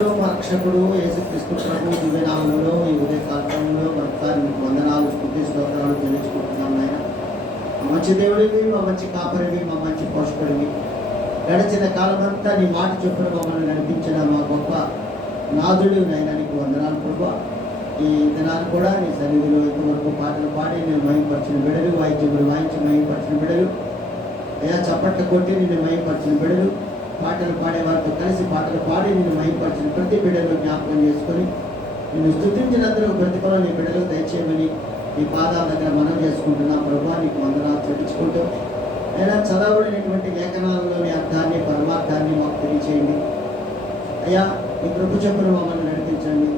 మా రక్షకుడు యేసుక్రీస్తు ప్రభు దివ్య నామములో ఈ ఉదయ కాలంలో భక్తాన్ని వందనాలు స్తుతి స్తోత్రాలు చెల్లించుకుంటున్నాం నాయన. మా మంచి దేవుడివి, మా మంచి కాపరివి, మా మంచి పోషకుడివి. గడిచిన కాలమంతా నీ మాట చొప్పున మమ్మల్ని నడిపించిన మా గొప్ప నాదుడు నాయన, నీకు వందనాలు ప్రభు. ఈ దినాన్ని కూడా నీ సన్నిధిలో ఇంతవరకు పాటలు పాడి నేను మహిమపరిచిన బిడలు, వాయిద్యములు వాయించి మహిమపరిచిన బిడలు, అయ్యా చప్పట్లు కొట్టి నిన్ను మహిమపరిచిన బిడలు, పాటలు పాడే వారితో కలిసి పాటలు పాడి నిన్ను మహిమపరిచిన ప్రతి బిడ్డలు జ్ఞాపకం చేసుకొని నిన్ను స్తుతించినందుకు ప్రతిఫలం నీ బిడ్డలకు దయచేయమని నీ పాదాల దగ్గర మనం చేసుకుంటున్నా ప్రభా. నీకు వందనాలు చెల్లించుకుంటూ అయినా చదవబడినటువంటి లేఖనాలలోని అర్థాన్ని పరమార్థాన్ని మాకు తెలియచేయండి అయ్యా. నీ కృప చొప్పున మమ్మల్ని నడిపించండి.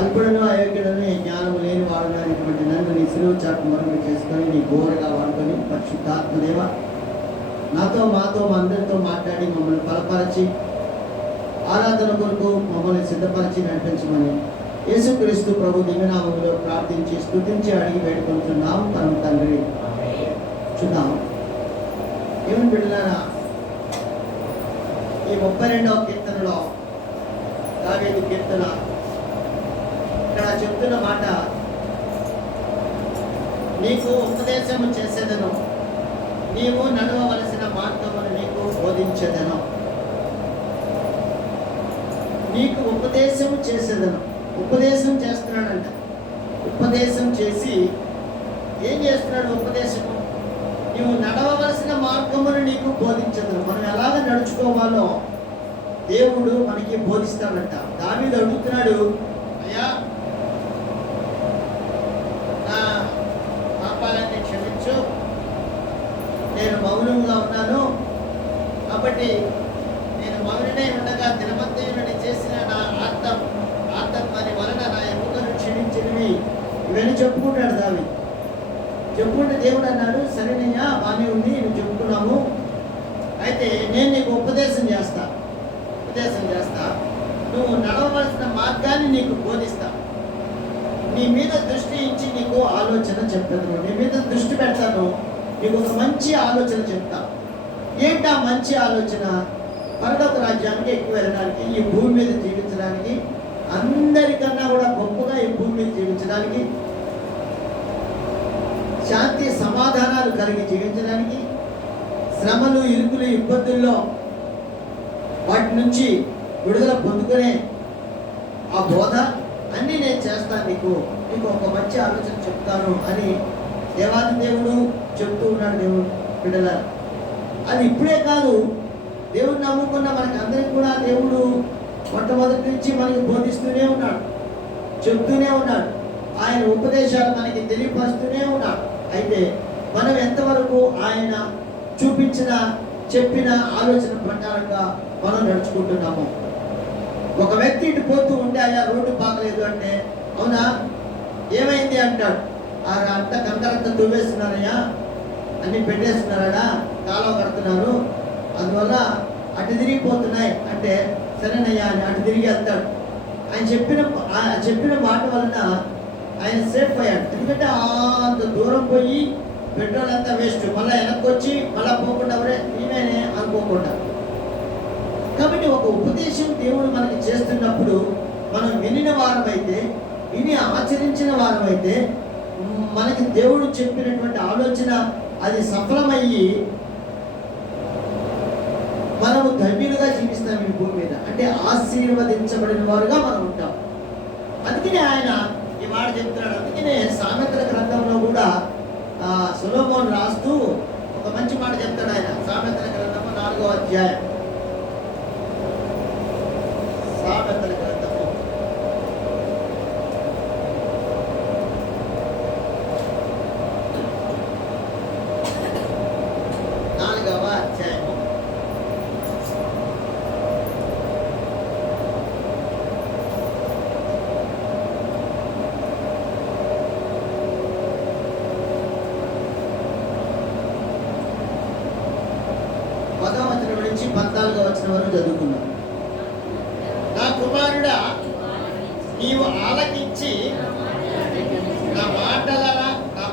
అల్పుడను అయోగ్యుడను జ్ఞానం లేని వాడును అనేటువంటి నన్ను నీ సిలువ చాటు మరుగులు చేసుకొని నీ గోరగా వాడుకొని పరిశుద్ధాత్మదేవ నాతో మాతో మా అందరితో మాట్లాడి మమ్మల్ని బలపరిచి ఆరాధన కొరకు మమ్మల్ని సిద్ధపరిచి నడిపించమని యేసుక్రీస్తు ప్రభు దివ్యనామములో ప్రార్థించి స్తుతించి అడిగి వేడుకుంటున్నాం పరమ తండ్రి. చూద్దాం ఏమని బిడ్డలారా, ఈ 32వ కీర్తనలో దావీదు కీర్తన ఇక్కడ చెప్తున్న మాట, నీకు ఉపదేశము చేసేదను, నీవు నడవవలసిన మార్గమును నీకు బోధించేదను. నీకు ఉపదేశం చేసేదను. ఉపదేశం చేస్తున్నాడంట. ఉపదేశం చేసి ఏం చేస్తున్నాడు? ఉపదేశము నీవు నడవవలసిన మార్గమును నీకు బోధించదను. మనం ఎలాగ నడుచుకోవాలో దేవుడు మనకి బోధిస్తాడంట. దావీదు అడుగుతున్నాడు, అయ్యా నా పాపాలన్నీ క్షమించు, నేను మౌనంగా ఉన్నాను కాబట్టి నేను మౌననే ఉండగా దినమంతయుని చేసిన నా ఆత్మని వలన నా ఎముకను క్షీణించినవి ఇవన్నీ చెప్పుకుంటాడు దావీదు. చెప్పుకుంటే దేవుడు అన్నాడు, సరేనయ్యా బాగానే ఉంది, నువ్వు చెప్పుకున్నాము, అయితే నేను నీకు ఉపదేశం చేస్తా. నువ్వు నడవవలసిన మార్గాన్ని నీకు బోధిస్తా. నీ మీద దృష్టి ఇచ్చి నీకు ఆలోచన చెప్తాను. నీ మీద దృష్టి పెడతాను, నీకు ఒక మంచి ఆలోచన చెప్తా. ఏంటా మంచి ఆలోచన? పరలోక రాజ్యానికి ఎక్కువ వెళ్ళడానికి, ఈ భూమి మీద జీవించడానికి, అందరికన్నా కూడా గొప్పగా ఈ భూమి మీద జీవించడానికి, శాంతి సమాధానాలు కలిగి జీవించడానికి, శ్రమలు ఇరుకులు ఇబ్బందుల్లో వాటి నుంచి విడుదల పొందుకునే ఆ బోధ అన్నీ నేను చేస్తాను. నీకు ఒక మంచి ఆలోచన చెప్తాను అని దేవాది దేవుడు చెప్తూ ఉన్నాడు. దేవుడు బిడ్డల అది ఇప్పుడే కాదు, దేవుడు నమ్ముకున్న మనకి అందరికి కూడా దేవుడు మొట్టమొదటి నుంచి మనకి బోధిస్తూనే ఉన్నాడు, చెప్తూనే ఉన్నాడు. ఆయన ఉపదేశాలు మనకి తెలియపరుస్తూనే ఉన్నాడు. అయితే మనం ఎంతవరకు ఆయన చూపించిన చెప్పిన ఆలోచన ప్రకారంగా మనం నడుచుకుంటున్నాము. ఒక వ్యక్తి ఇటు పోతూ ఉంటే అయ్యా రోడ్డు బాగలేదు అంటే, అవునా ఏమైంది అంటాడు. అంత కంకరంతా తువ్వేస్తున్నారయ్యా, అన్ని పెట్టేస్తున్నారా, కాలువ కడుతున్నారు, అందువల్ల అటు తిరిగిపోతున్నాయి అంటే, సరేనయ్యా అని అటు తిరిగి వెళ్తాడు. ఆయన చెప్పిన మాట వలన ఆయన సేఫ్ అయ్యాడు. ఎందుకంటే అంత దూరం పోయి పెట్రోల్ అంతా వేస్ట్, మళ్ళీ వెనక్కి వచ్చి మళ్ళీ పోకుండా ఈమెనే అనుకోకుండా. కాబట్టి ఒక ఉపదేశం దేవుడు మనకి చేస్తున్నప్పుడు మనం వినిన వారమైతే, విని ఆచరించిన వారమైతే, మనకి దేవుడు చెప్పినటువంటి ఆలోచన అది సఫలమయ్యి మనము ధన్యులుగా జీవిస్తాం ఈ భూమి మీద. అంటే ఆశీర్వదించబడిన వారుగా మనం ఉంటాం. అందుకనే ఆయన ఈ మాట చెప్తున్నాడు. అందుకనే సామెతల గ్రంథంలో కూడా సొలొమోను రాస్తూ ఒక మంచి మాట చెప్తాడు ఆయన. సామెతల గ్రంథము 4వ అధ్యాయం. సామెతల గ్రంథము 4వ అధ్యాయము 10వ వచనం నుంచి 14వ వచనం వరకు చదువుకున్నాం. నా కుమారుడా, నీవు ఆలకించి నా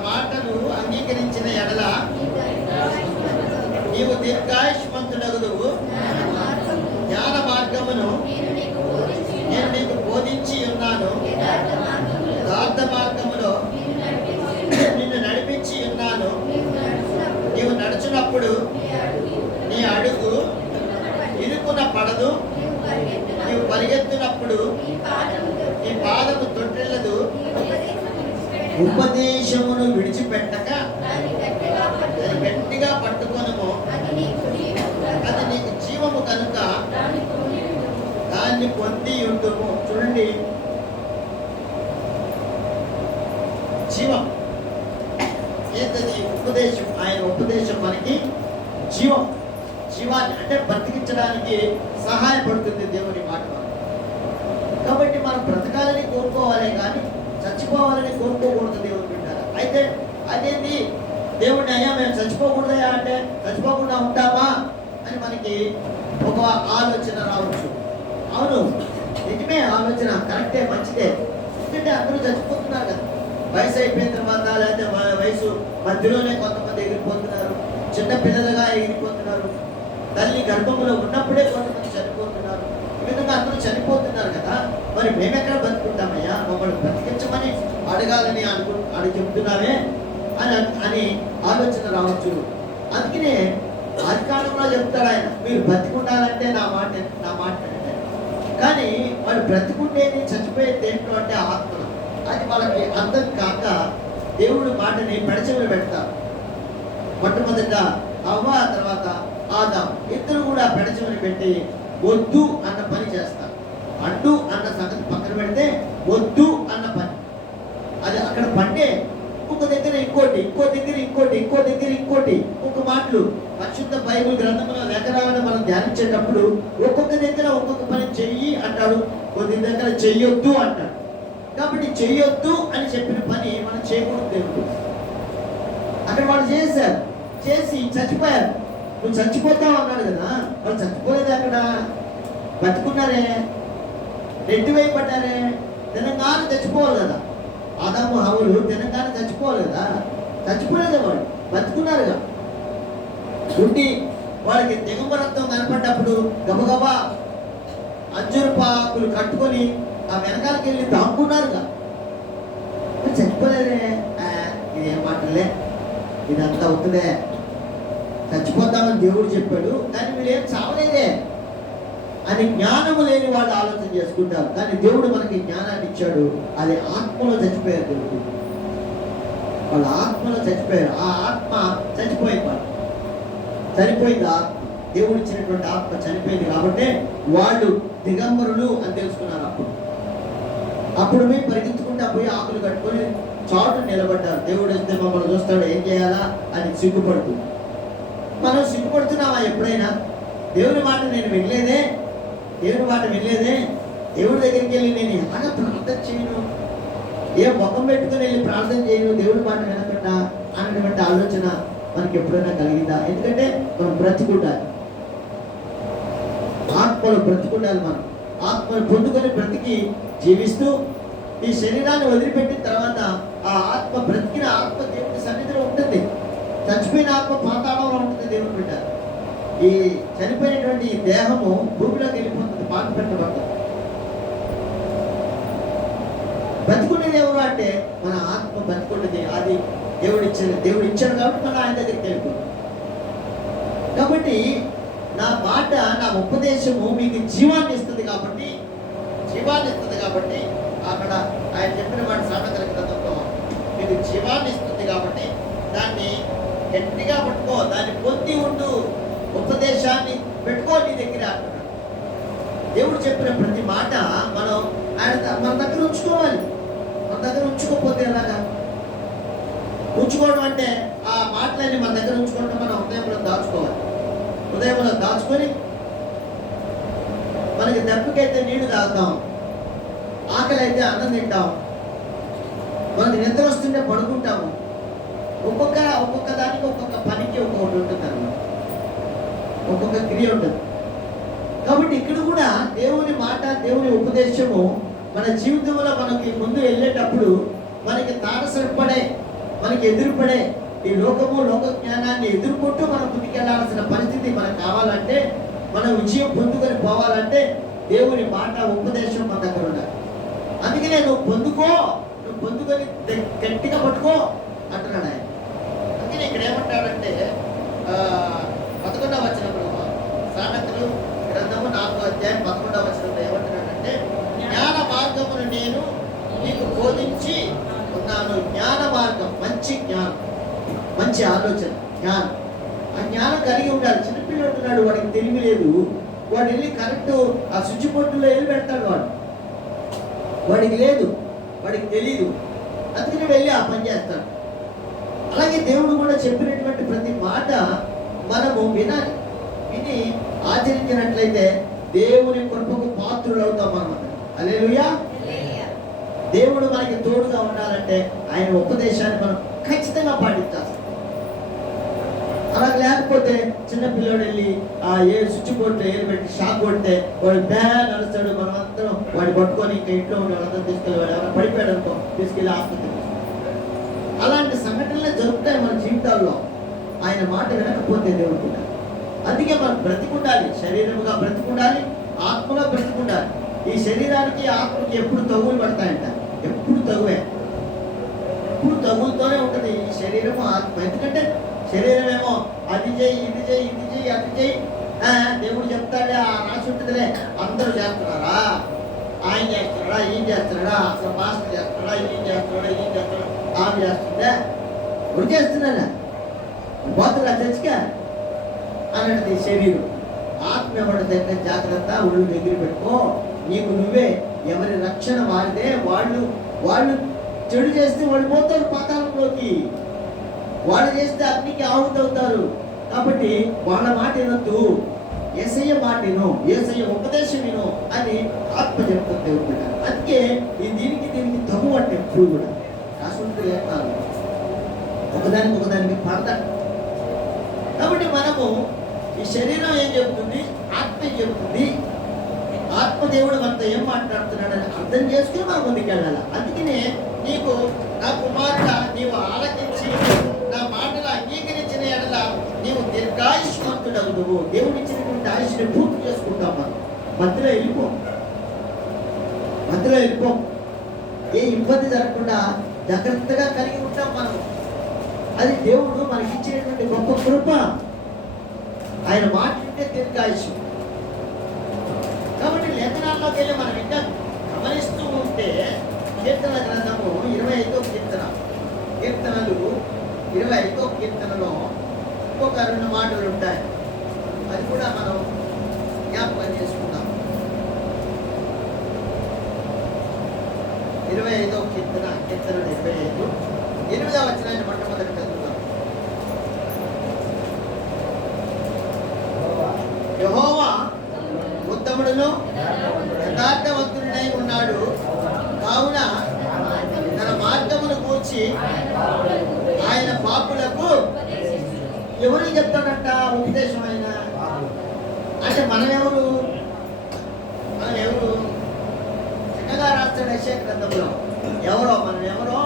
మాటలు అంగీకరించిన ఎడల నీవు దీర్ఘాయుష్మంతుడగుదువు, జ్ఞాన మార్గమును పరిగెత్తినప్పుడు ఈ పాదము తొట్టిల్లదు, ఉపదేశమును విడిచిపెట్టక దాన్ని గట్టిగా పట్టుకొనము, అది నీకు జీవము కనుక దాన్ని పొంది ఉండుము. చూడండి, జీవం ఏంటది? ఉపదేశం. ఆయన ఉపదేశం మనకి జీవం, జీవాన్ని అంటే బ్రతికించడానికి సహాయపడుతుంది దేవుని మాట. కాబట్టి మనం బ్రతకాలని కోరుకోవాలి కానీ చచ్చిపోవాలని కోరుకోకూడదు దేవుని బిడ్డారా. అయితే అదేంటి దేవుడిని, అయ్యా మేము చచ్చిపోకూడదయా అంటే చచ్చిపోకుండా ఉంటామా అని మనకి ఒక ఆలోచన రావచ్చు. అవును, నిజమే, ఆలోచన కరెక్టే, మంచిదే. ఎందుకంటే అందరూ చచ్చిపోతున్నారు కదా. వయసు అయిపోయిన తర్వాత, లేకపోతే వయసు మధ్యలోనే కొంతమంది ఎగిరిపోతున్నారు, చిన్న పిల్లలుగా ఎగిరిపోతున్నారు, తల్లి గర్భంలో ఉన్నప్పుడే కొంతమంది చనిపోతున్నారు. ఈ విధంగా అందరూ చనిపోతున్నారు కదా. మరి మేమెక్కడ బతుకుంటామయ్యా, మమ్మల్ని బ్రతికించమని అడగాలని అడిగి చెప్తున్నామే అని ఆలోచన రావచ్చు. అందుకనే ఆదికాండంలో చెప్తాడు ఆయన, మీరు బ్రతికుండాలంటే నా మాట అంటే. కానీ వాడు బ్రతికుంటేని చచ్చిపోయేది ఏంటో అంటే ఆత్మ. అది వాళ్ళకి అర్థం కాక దేవుడు మాటని పెడచెవిలో పెడతారు. మొట్టమొదట అవ్వ, తర్వాత ఆదాం, ఇద్దరు కూడా పెడచెవిని పెట్టి వద్దు అన్న పని చేస్తారు. అడ్డు అన్న సంగతి పక్కన పెడితే వద్దు అన్న పని, అది అక్కడ పండే ఇంకొక దగ్గర ఇంకోటి, ఇంకో దగ్గర ఇంకోటి, ఇంకో దగ్గర ఇంకోటి, ఇంకొక మాటలు. పరిశుద్ధ బైబిల్ గ్రంథంలో లేఖనాలను మనం ధ్యానించేటప్పుడు ఒక్కొక్క దగ్గర ఒక్కొక్క పని చెయ్యి అంటాడు, కొద్ది దగ్గర చెయ్యొద్దు అంటాడు. కాబట్టి చెయ్యొద్దు అని చెప్పిన పని మనం చేయకూడదు. దేవుడు అక్కడ వాళ్ళు చేశారు, చేసి చచ్చిపోయారు. నువ్వు చచ్చిపోతావు అన్నాడు కదా, వాళ్ళు చచ్చిపోలేదు, అక్కడ బతుకున్నారే, నెట్టివేయబడ్డారే. తెలంగాణ చచ్చిపోవాలి కదా, ఆదాము హవ్వలు తెలంగాణ చచ్చిపోవాలి కదా, చచ్చిపోలేదు, వాళ్ళు బతుకున్నారుగా. ఉండి వాళ్ళకి దిగంబరత్వం కనపడ్డప్పుడు గబగబా అంజురపాకులు కట్టుకొని ఆ వెనకాలకి వెళ్ళి దాక్కున్నారుగా. చచ్చిపోలేదే, ఇదేం మాటలే, ఇదంతా అవుతుందే, చచ్చిపోతామని దేవుడు చెప్పాడు కానీ వీళ్ళేం చావలేదే అని జ్ఞానము లేని వాళ్ళు ఆలోచన చేసుకుంటారు. కానీ దేవుడు మనకి జ్ఞానాన్ని ఇచ్చాడు. అది ఆత్మలో చచ్చిపోయారు. దేవుడు వాళ్ళ ఆత్మలో చచ్చిపోయారు. ఆ ఆత్మ చచ్చిపోయింది, వాళ్ళు చనిపోయింది. ఆత్మ, దేవుడు ఇచ్చినటువంటి ఆత్మ చనిపోయింది కాబట్టి వాళ్ళు దిగంబరులు అని తెలుసుకున్నారు. అప్పుడు మేము పరిగెత్తుకుంటా పోయి ఆకులు కట్టుకొని చాటు నిలబడ్డారు. దేవుడు వస్తే మమ్మల్ని చూస్తాడు, ఏం చేయాలా అని సిగ్గుపడుతుంది. మనం సిగ్గుపడుతున్నావా ఎప్పుడైనా? దేవుని మాట నేను వినలేదే, దేవుని మాట వినలేదే, దేవుడి దగ్గరికి వెళ్ళి నేను ఎలాగ ప్రార్థన చేయను, ఏ ముఖం పెట్టుకుని వెళ్ళి ప్రార్థన చేయను దేవుడి మాట వినకుండా అన్నటువంటి ఆలోచన మనకి ఎప్పుడైనా కలిగిందా? ఎందుకంటే మనం బ్రతికుండాలి, ఆత్మలో బ్రతికుండాలి. మనం ఆత్మను పొందుకొని బ్రతికి జీవిస్తూ ఈ శరీరాన్ని వదిలిపెట్టిన తర్వాత ఆ ఆత్మ, బ్రతికిన ఆత్మ దేవుడి సన్నిధిలో ఉంటుంది. చచ్చిపోయిన ఆత్మ పాతాళంలో ఉంటుంది. దేవుని బిడ్డ, ఈ చనిపోయినటువంటి ఈ దేహము భూమిలోకి వెళ్ళిపోతుంది, పాత పెట్టబడుతుంది. బతుకునేది ఎవరు అంటే మన ఆత్మ బతుకున్నది. అది దేవుడు ఇచ్చాడు కాబట్టి మనం ఆయన దగ్గరికి వెళ్ళిపోతుంది. కాబట్టి నా మాట, నా ఉపదేశము మీకు జీవాన్ని ఇస్తుంది కాబట్టి అక్కడ ఆయన చెప్పిన మాట సామెతల గ్రంథంలో మీకు జీవాన్ని ఇస్తుంది కాబట్టి దాన్ని గట్టిగా పట్టుకో, దాన్ని పొంది ఉండు, ఉపదేశాన్ని పెట్టుకో నీ దగ్గర అంటున్నాడు. దేవుడు చెప్పిన ప్రతి మాట మనం మన దగ్గర ఉంచుకోవాలి. మన దగ్గర ఉంచుకోకపోతే ఎలాగా? ఉంచుకోవడం అంటే ఆ మాటలన్నీ మన దగ్గర ఉంచుకోవడం, మన హృదయంలో దాచుకోవాలి. హృదయంలో దాచుకొని మనకి దెబ్బకైతే నీళ్లు తాగుతాం, ఆకలి అయితే అన్నం తింటాం, మనకి నిద్ర వస్తుంటే పడుకుంటాము. ఒక్కొక్క దానికి ఒక్కొక్క పనికి ఒక్కొక్కటి ఉంటుంది అన్నమాట, ఒక్కొక్క క్రియ ఉంటుంది. కాబట్టి ఇక్కడ కూడా దేవుని మాట, దేవుని ఉపదేశము మన జీవితంలో మనకి ముందు వెళ్ళేటప్పుడు మనకి తారసపడే, మనకి ఎదురుపడే ఈ లోకము, లోక జ్ఞానాన్ని ఎదుర్కొంటూ మనం ముందుకెళ్లాల్సిన పరిస్థితి మనకు కావాలంటే, మనం విజయం పొందుకొని పోవాలంటే దేవుని మాట, ఉపదేశం మన దగ్గర ఉండాలి. అందుకనే నువ్వు పొందుకొని గట్టిగా పట్టుకో అంటున్నాడు ఆయన. అందుకని ఇక్కడ ఏమంటాడంటే 11వ వచనంలో, సామెతలు గ్రంథము 4వ అధ్యాయం 11వ వచనంలో ఏమంటున్నాడంటే మంచి ఆలోచన, జ్ఞానం. ఆ జ్ఞానం కలిగి ఉండాలి. చిన్నపిల్లడు ఉన్నాడు, వాడికి తెలివి లేదు. వాడు వెళ్ళి కరెక్ట్ ఆ స్విచ్ బోర్డులో వెళ్ళి పెడతాడు. వాడికి లేదు, వాడికి తెలీదు, అందుకని వెళ్ళి ఆ పని చేస్తాడు. అలాగే దేవుడు కూడా చెప్పినటువంటి ప్రతి మాట మనము వినాలి. విని ఆచరించినట్లయితే దేవుని కృపకు పాత్రులు అవుతాం అన్నమాట. హల్లెలూయా. దేవుడు మనకి తోడుగా ఉండాలంటే ఆయన ఉపదేశాన్ని మనం ఖచ్చితంగా పాటించాలి. అలా లేకపోతే చిన్నపిల్లడు వెళ్ళి ఆ ఏ స్విచ్ బోర్డులో ఏలు పెట్టి షాక్ కొడితే వాడు బ్యాగ్ నడుస్తాడు. మనం అందరం వాడు పట్టుకొని ఇంకా ఇంట్లో ఉండి వాళ్ళందరూ తీసుకెళ్ళి వాడు ఎవరైనా పడిపోయాడు అనుకో తీసుకెళ్ళి ఆసుపత్రికి. అలాంటి సంఘటనలే జరుగుతాయి మన జీవితాల్లో ఆయన మాట వినకపోతే దేవుడు. అందుకే మనం బ్రతికుండాలి, శరీరముగా బ్రతికుండాలి, ఆత్మగా బ్రతికుండాలి. ఈ శరీరానికి ఆత్మకి ఎప్పుడు తగులు పడతాయంట, ఎప్పుడు తగువే, ఎప్పుడు తగులుతోనే ఉంటుంది ఈ శరీరము ఆత్మ. ఎందుకంటే శరీరం ఏమో అది చేయి ఇది చేయి ఇది చేయి అది చేయి, దేవుడు చెప్తాడే ఆ రాసి ఉంటుందిలే. అందరూ చేస్తున్నారా? ఆయన చేస్తున్నాడా? ఈయన చేస్తున్నాడా? అసలు మాస్టర్ చేస్తున్నాడా? ఈయన చేస్తున్నాడా? ఈయన చేస్తున్నాడా? ఆమె చేస్తుందా? ఇప్పుడు చేస్తున్నాడా? పోతున్నా చచ్చిగా అన్నది శరీరం. ఆత్మ ఎవరి దగ్గర జాగ్రత్త, ఒళ్ళు దగ్గర పెట్టుకో. నీకు నువ్వే, ఎవరి రక్షణ వారిదే. వాళ్ళు చెడు చేస్తే వాళ్ళు పోతారు పాతాళంలోకి, వాళ్ళు చేస్తే అగ్నికి ఆహుతవుతారు. కాబట్టి వాళ్ళ మాట వినొద్దు, యేసయ్య మాట విను, యేసయ్య ఉపదేశం విను అని ఆత్మ చెప్తుంది దేవుడు. అందుకే దీనికి తగు అంటే ఎప్పుడు కూడా రాసుకుంటూ లేపాలి, ఒకదానికి పడతాడు. కాబట్టి మనము ఈ శరీరం ఏం చెబుతుంది, ఆత్మ ఏం చెబుతుంది, ఆత్మదేవుడు మనతో ఏం మాట్లాడుతున్నాడని అర్థం చేసుకుని మనం ముందుకెళ్ళాలి. అందుకనే నీకు నా కుమార్తె నీవు ఆలకించి నా మాటలు అంగీకరించిన ఎడల నీవు దీర్ఘాయుష్మంతుడవుదువు. దేవుడు ఇచ్చినటువంటి ఆయుష్ని పూర్తి చేసుకుంటాం. మనం మధ్యలో వెళ్ళిపో, ఏ ఇబ్బంది జరగకుండా జాగ్రత్తగా కలిగి ఉంటాం మనం. అది దేవుడు మనకి ఇచ్చినటువంటి గొప్ప కృప. ఆయన మాట్లాడితే దీర్ఘాయుష్. కాబట్టి లేఖనాల్లోకి వెళ్ళి మనం ఇంకా గమనిస్తూ ఉంటే కీర్తన గ్రంథము 25వ కీర్తనలు 25వ కీర్తనలో ఇంకొక 2 మాటలు ఉంటాయి. అది కూడా మనం జ్ఞాపకం చేసుకుందాం. 25వ కీర్తన 25 8వ వచనాన్ని మొట్టమొదటి చదువుతాం. యెహోవా ఉత్తముడును యథార్థవంతుడై ఉన్నాడు, కావున తన మార్గమును కూర్చి ఆయన పాపులకు ఎవరికి చెప్తాడంట ఉపదేశం? ఆయన అంటే మనం ఎవరు చక్కగా రాస్తాడు యెషయా గ్రంథంలో. మనం ఎవరో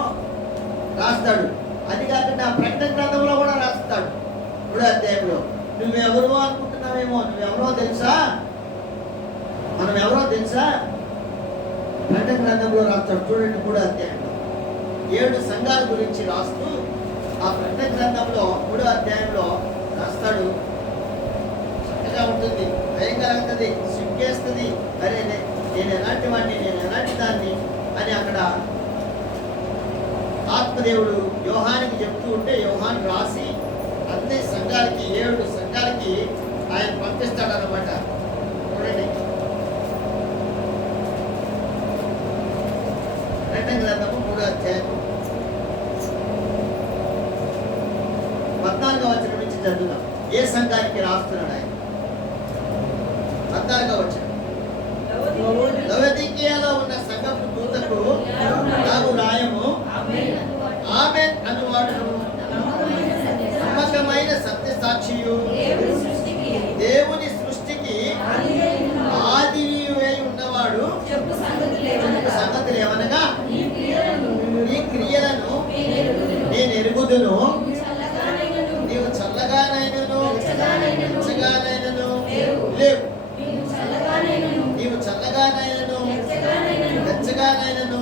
రాస్తాడు. అది కాకుండా ప్రకటన గ్రంథంలో కూడా రాస్తాడు. 3వ అధ్యాయంలో నువ్వెవరో అనుకుంటున్నావేమో, నువ్వెవరో తెలుసా, మనం ఎవరో తెలుసా? ప్రకటన గ్రంథంలో రాస్తాడు. చూడండి 3వ అధ్యాయంలో 7 సంఘాల గురించి రాస్తూ ఆ ప్రకటన గ్రంథంలో 3వ అధ్యాయంలో రాస్తాడు. చక్కగా ఉంటుంది, భయంకరంగా సిగ్గేస్తుంది. అరే నేను ఎలాంటి వాడిని, నేను ఎలాంటి దాన్ని అని అక్కడ ఆత్మదేవుడు యోహానికి చెప్తూ ఉంటే యోహాను రాసి అన్ని సంఘాలకి 7 సంఘాలకి ఆయన పంపిస్తాడు అన్నమాట. చూడండి ప్రకటన గ్రంథము 3వ అధ్యాయం 14వ వచనం నుంచి చదువుదాం. ఏ సంఘానికి రాస్తున్నాడు ఆయన? 14వ వచనం. లవోదికీయలో ఉన్న సంఘపు దూతకు నాకు రాయము, ఆమేన్ అనువాడును, నమ్మకమైన సత్య సాక్షియు, దేవుని సృష్టికి ఆదియై ఉన్నవాడు చెప్పు సంగతులు ఏమనగా నీ క్రియలను నేను ఎరుగుదును, నీవు చల్లగానైనను వెచ్చగానైనను లేవు, నీవు చల్లగానైనను వెచ్చగానైనను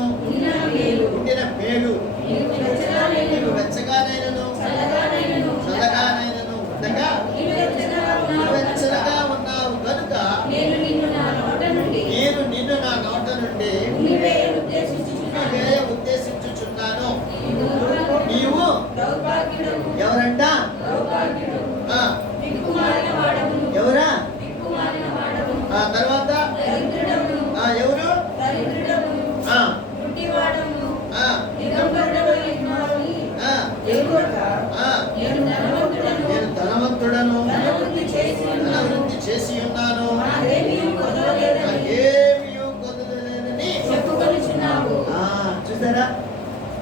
ఉండిన మేలు, నీవు వెచ్చగానైనను చల్లగానైనను ఉండగా వెచ్చగా ఉన్నావు కనుక నేను నిన్ను నా నోట నుండి ఉద్దేశించుచున్నాను. నీవు ఎవరంట?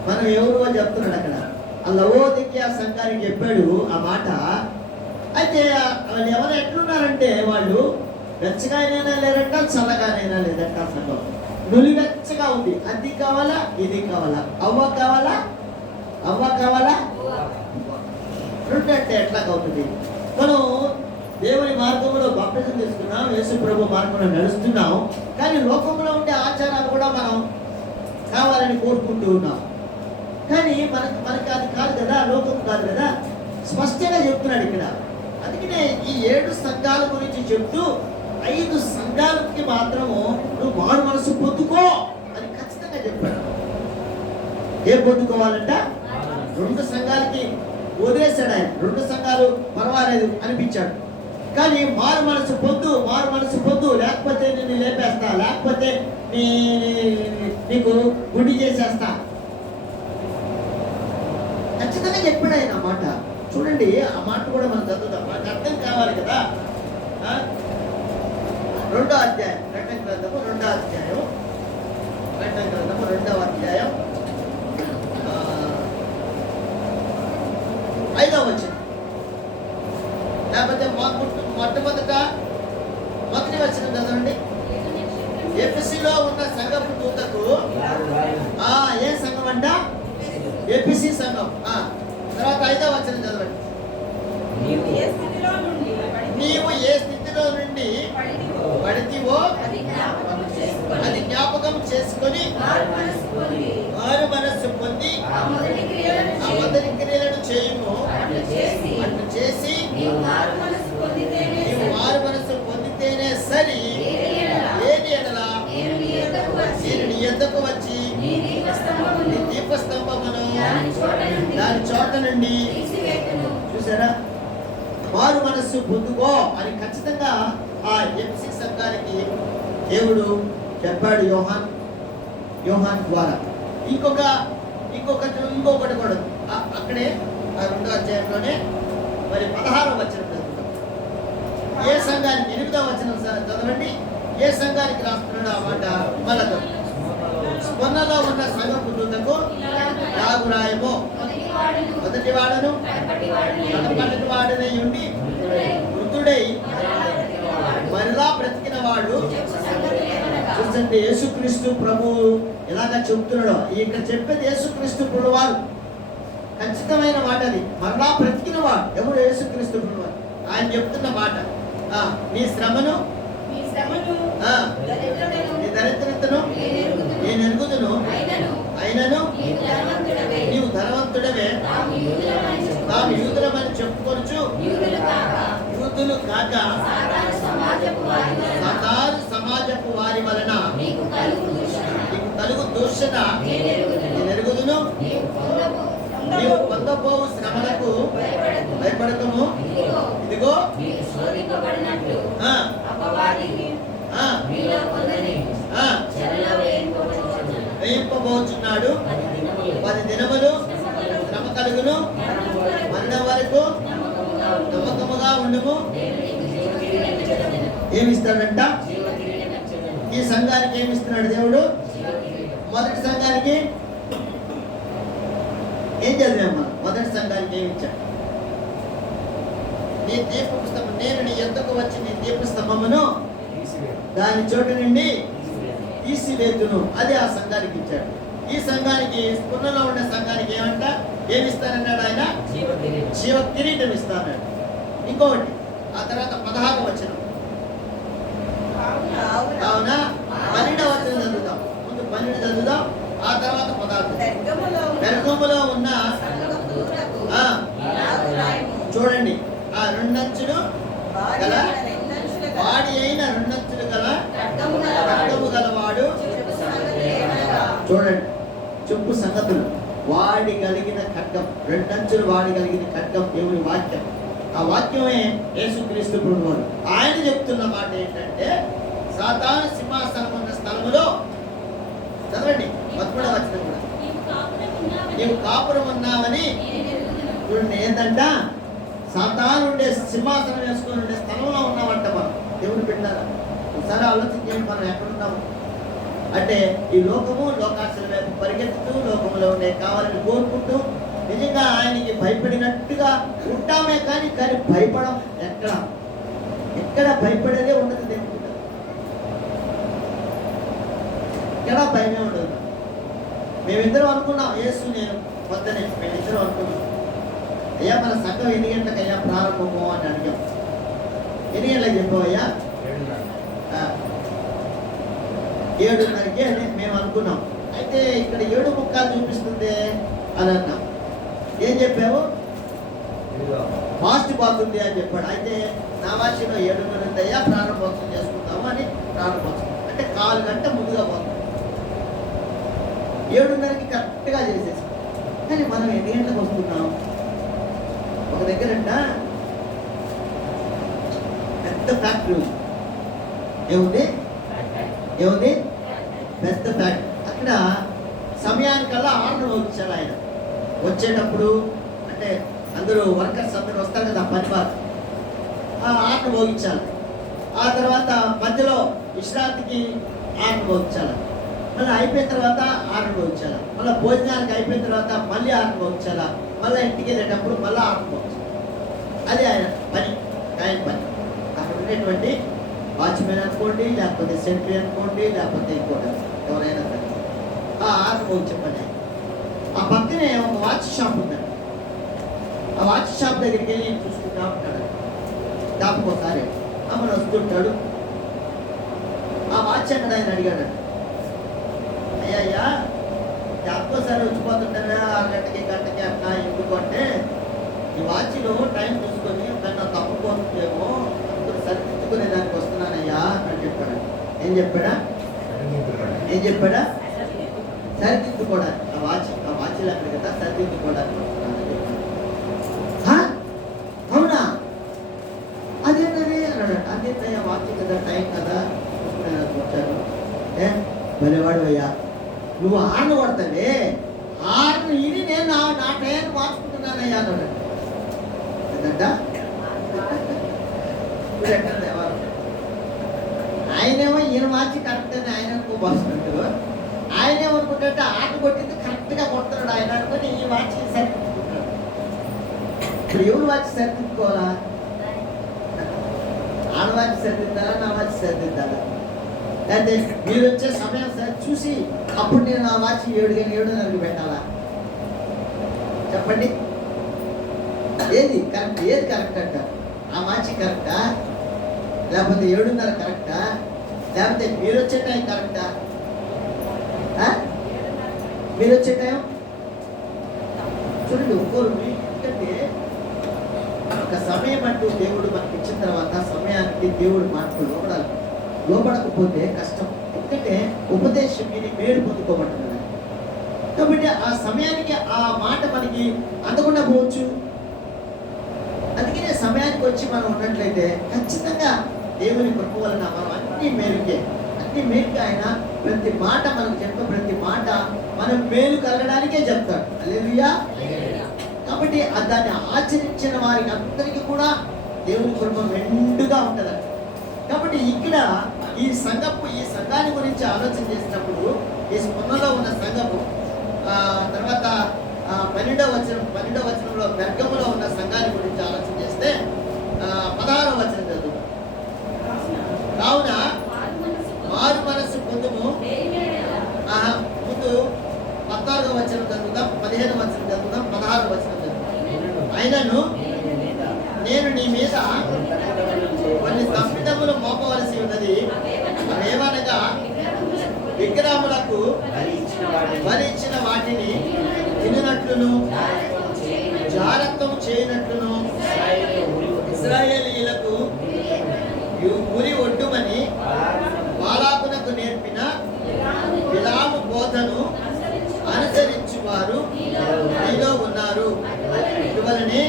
మనం ఎవరో చెప్తున్నాడు అక్కడ. ఆ లవోదికీయ సంఘానికి చెప్పాడు ఆ మాట. అయితే వాళ్ళు ఎవరు ఎట్లున్నారంటే వాళ్ళు వెచ్చగానైనా లేదంట, చల్లగానైనా లేదంట. ఆ సంఘం నులివెచ్చగా ఉంది. అది కావాలా, ఇది కావాలా, అవ్వ కావాలా, అవ్వ కావాలా, రెండు అంటే ఎట్లా అవుతుంది? మనం దేవుని మార్గంలో బాప్టిజం తీసుకున్నాం, యేసు ప్రభు మార్గంలో నడుస్తున్నాం, కానీ లోకంలో ఉండే ఆచారాలు కూడా మనం కావాలని కోరుకుంటూ ఉన్నాం. కానీ మనకి అది కాదు కదా, లోకం కాదు కదా. స్పష్టంగా చెప్తున్నాడు ఇక్కడ. అందుకనే ఈ 7 సంఘాల గురించి చెప్తూ 5 సంఘాలకి మాత్రము నువ్వు మారు మనసు పొందుకో అని ఖచ్చితంగా చెప్పాడు. ఏ పొందుకోవాలంట? 2 సంఘాలకి వదిలేశాడు ఆయన. 2 సంఘాలు పర్వాలేదు అనిపించాడు, కానీ మారు మనసు పొందు, మారు మనసు పొందు, లేకపోతే నిన్ను లేపేస్తా, లేకపోతే నీకు గుండి చేసేస్తా ఖచ్చితంగా చెప్పాడు ఆయన ఆ మాట. చూడండి, ఆ మాట కూడా మనం చదువుతాం, మనకు అర్థం కావాలి కదా. 2వ అధ్యాయం ప్రకటన గ్రంథము, 2వ అధ్యాయం, ప్రకటన గ్రంథము 2వ అధ్యాయం 5వ వచనం. లేకపోతే మొదటి వచనం చదవండి. ఎఫెసీలో ఉన్న సంఘపు దూతకు, ఏ సంఘం అంట? ఎఫెసీ సంఘం. తర్వాత 5వ వచనం చదవండి. నీవు ఏ స్థితిలో నుండి పడితివో అది జ్ఞాపకం చేసుకొని మారు మనస్సు పొంది ఆ మొదటి క్రియలను చేయుము. అట్లు చేసి నీవు మారు మనస్సు పొందితేనే సరి. లేని ఎడలా నేను నీ యొద్దకు వచ్చి నీ దీపస్తంభమును దాని చోట నుండి చూసారా, మారు మనస్సు పొందుకో అని ఖచ్చితంగా ఆ ఎఫెసీ సంఘానికి దేవుడు చెప్పాడు యోహాన్ ద్వారా. ఇంకొకటి కూడా అక్కడే 2వ అధ్యాయంలోనే మరి 16వ వచనం చదువుతాం. ఏ సంఘానికి 8వ వచనం చదవండి. ఏ సంఘానికి రాస్తున్నాడు ఆ మాట? మళ్ళా స్పందనలో ఉన్న సంఘపు దూతకు యాగు రాయము. మొదటి వాడను కడపటి వాడనై ఉండి వృద్ధుడై మరలా బ్రతికిన వాడు. చూసండి, యేసుక్రీస్తు ప్రభు ఎలాగా చెప్తున్నాడో ఇక్కడ చెప్పేది. యేసుక్రీస్తు ప్రభు వారు ఖచ్చితమైన మాట అది. మరలా బ్రతికిన వాడు ఎవరు? యేసుక్రీస్తు ప్రభు వారు. ఆయన చెప్తున్న మాట, నీ శ్రమను, నీ దరిద్రతను నేను ఎరుగుదును, అయినను నీవు ధనవంతుడవే. తాము యూదులమని చెప్పుకొనుచు యూదులు కాక సాతాను సమాజపు వారి వలన నీకు కలుగు దూషణ నేను ఎరుగుదును. నీవు పొందబోవు శ్రమలకు భయపడకము. ఇదిగో వేయింపబోచున్నాడు. 10 దినములు శ్రమ కలుగును. మరణం వరకు నమ్మకముగా ఉండుము. ఏమిస్తాడంట? ఈ సంఘానికి ఏమిస్తున్నాడు దేవుడు? మొదటి సంఘానికి ఏం చదివాం మనం? మొదటి సంఘానికి ఏమి ఇచ్చాడు? నీ దీపస్తంభం, నేను నీ యొద్దకు వచ్చి నీ దీపస్తంభమును దాని చోటు నుండి తీసివేతును. అదే ఆ సంఘానికి ఇచ్చాడు. ఈ సంఘానికి, పున్నలో ఉన్న సంఘానికి ఏమంట? ఏమిస్తానన్నాడు ఆయన? జీవ కిరీటం ఇస్తానన్నాడు. ఇంకొకటి ఆ తర్వాత 16వ వచనం. కావున 12వ వచనం చదువుతాం. ముందు 12 చదువుదాం, ఆ తర్వాత 16. పెర్గములో ఉన్న చూడండి, ఆ 2 అంచులు గల వాడి అయిన 2 అంచులు గల ఖడ్గము గలవాడు. చూడండి, చెప్పు సంగతులు. వాడి కలిగిన ఖడ్గం, 2 అంచులు వాడి కలిగిన ఖడ్గం దేవుని వాక్యం. ఆ వాక్యమే యేసుక్రీస్తు ప్రభువారు. ఆయన చెప్తున్న మాట ఏంటంటే, సాతాను సింహాసనం ఉన్న స్థలములో చదవండి 13వ వచనం కూడా, నీవు కాపురం ఉన్నావని. చూడండి, ఏంటంట? సాతాను ఉండే సింహాసనం వేసుకొని ఉండే స్థలంలో ఉన్నామంట మనం. దేవుడు పెట్టారా? ఒకసారి ఆలోచించండి, మనం ఎక్కడున్నాము? అంటే ఈ లోకము లోకాశల వైపు పరిగెత్తుతూ లోకంలో ఉండే కావాలని కోరుకుంటూ నిజంగా ఆయనకి భయపడినట్టుగా ఉంటామే కానీ భయపడం ఎక్కడ భయపడేదే ఉండదు దేవుడు. ఎక్కడ భయమే ఉండదు. మేమిద్దరం అనుకున్నాం, యేసు నేను వద్దనే మేమిద్దరం అనుకున్నాం, అయ్యా మన సంఘం ఎన్ని గంటలకు అయ్యా ప్రారంభము అని అడిగాం. ఎన్ని గంటలకు చెప్పావు అయ్యా? 7:30కి అని మేము అనుకున్నాం. అయితే ఇక్కడ 7:45 చూపిస్తుంది అని అన్నాం. ఏం చెప్పావు? ఫాస్ట్ పోతుంది అని చెప్పాడు. అయితే నా భాషలో 7:30 అయ్యా ప్రారంభోత్సవం చేసుకుందాము అని ప్రారంభోత్సవం అంటే 4 గంట ముందుగా పోతుంది. 7:30కి కరెక్ట్గా చేసేసాం. కానీ మనం ఎన్ని గంటలకు వస్తున్నాం? ఒక దగ్గరంట పెద్ద ఫ్యాక్టరీ ఏముంది పెద్ద ఫ్యాక్టరీ. అక్కడ సమయానికల్లా ఆర్డర్ వచ్చాడు ఆయన. వచ్చేటప్పుడు అంటే అందరూ వర్కర్స్ అందరూ వస్తారు కదా పని వారు, ఆ ఆర్డర్ మోగించాలి. ఆ తర్వాత మధ్యలో విశ్రాంతికి ఆర్డర్ మోగించాలి. మళ్ళీ అయిపోయిన తర్వాత ఆర్డర్ మోగించాలి. మళ్ళీ భోజనానికి అయిపోయిన తర్వాత మళ్ళీ ఆర్డర్ మోగించాలా. మళ్ళీ ఇంటికి వెళ్ళేటప్పుడు మళ్ళీ ఆర్డర్ మోగించాలి. అది ఆయన పని, ఆయన పని. అక్కడ ఉండేటువంటి వాచ్మెన్ అనుకోండి, లేకపోతే సెంట్రీ అనుకోండి, లేకపోతే ఇంకోటి ఎవరైనా సరే ఆ ఆర్డర్ మోగించే పని. ఆ పక్కనే ఒక వాచ్ షాప్ ఉందండి. ఆ వాచ్ షాప్ దగ్గరికి వెళ్ళి చూసుకుంటా ఉంటాడు. దాపుకోసారి అమ్మను వస్తుంటాడు. ఆ వాచ్ అక్కడ ఆయన అడిగాడు, అయ్యా దాపుకోసారి వచ్చిపోతుంటారా 6 గంటకి అట్లా ఎందుకు అంటే, ఈ వాచ్లో టైం చూసుకొని దాన్ని తప్పుకోతుందేమో అందరూ సరిదిద్దుకునే దానికి వస్తున్నానయ్యా అని చెప్పాడు. ఏం చెప్పాడా? సరిదిద్దుకోవడానికి. ఆ వాచ్లు అక్కడ కదా సరిదిద్దుకోవడానికి వస్తున్నానని చెప్పాడు. అవునా? అదేంటది అన్నాడు. అదేంటయ్యా వాచ్ కదా టైం కదా వచ్చాను. భలేవాడు అయ్యా, నువ్వు ఆర్ను కొడతావే, ఆర్ను ఇది నేను నా టైం మార్చుకుంటున్నానయ్యా అన్నాడు. ఆయనేమో ఈయన మార్చి కరెక్ట్ అని ఆయన అనుకోబోతున్నట్టు, ఆయనేమనుకుంటే ఆట కొట్టింది కరెక్ట్గా కొడుతున్నాడు ఆయన అనుకుని ఈ వాచ్ సరిదిద్దుకుంటాడు. ఇప్పుడు ఎవరు వాచ్ సరిదిద్దుకోవాలా? ఆడ వాచ్ సరిదిద్దాలా, నా వాచ్ సరిదిద్దాలా? లేకపోతే మీరు వచ్చే సమయం చూసి అప్పుడు నేను ఆ వాచ్ 7:30 పెట్టాలా? చెప్పండి, ఏది కరెక్ట్ అంటారు? ఆ వాచ్ కరెక్టా, లేకపోతే 7:30 కరెక్టా, లేకపోతే మీరు వచ్చే టైం కరెక్టా? మీరు వచ్చే టైం చూడండి ఒక్కోరు. ఎందుకంటే ఒక సమయం అంటూ దేవుడు మనకి ఇచ్చిన తర్వాత సమయానికి దేవుడు మాటలు లోపడకపోతే కష్టం. ఎందుకంటే ఉపదేశం మీద మేలు పొందుకోబడుతుంది. కాబట్టి ఆ సమయానికి ఆ మాట మనకి అందకుండా పోవచ్చు. అందుకనే సమయానికి వచ్చి మనం ఉన్నట్లయితే ఖచ్చితంగా దేవుని కృప వలన మనం అన్ని మేలుకే ఆయన ప్రతి మాట మనకు చెప్పే ప్రతి మాట మనం మేలు కలగడానికే చెప్తాడు. హల్లెలూయా. కాబట్టి దాన్ని ఆచరించిన వారికి అందరికీ కూడా దేవుని కృప మెండుగా ఉంటుందండి. కాబట్టి ఇక్కడ ఈ సంఘాన్ని గురించి ఆలోచన చేసినప్పుడు ఈ స్పందనలో ఉన్న సంఘము తర్వాత 12వ వచనంలో బెర్గములో ఉన్న సంఘాన్ని గురించి ఆలోచన చేస్తే 16వ వచనం చదువు. కావున మారు మనస్సు పొందుము. ముందు 14వ వచనం చదువుదాం, 15వ వచనం చదువుదాం, 16వ వచనం చదువుదాం. అయినను నేను నీ మీద కొన్ని తప్పిదములు మోపవలసి ఉన్నది. అవేమనగా విగ్రహములకు బలిచ్చిన వాటిని తిననట్లును, జారత్వం చేయనట్లును, ఇశ్రాయేలీయులకు ఉరి ఒడ్డుమని బాలాకునకు నేర్పిన బిలాము బోధను అనుసరించువారు నీలో ఉన్నారు. ఇటువలనే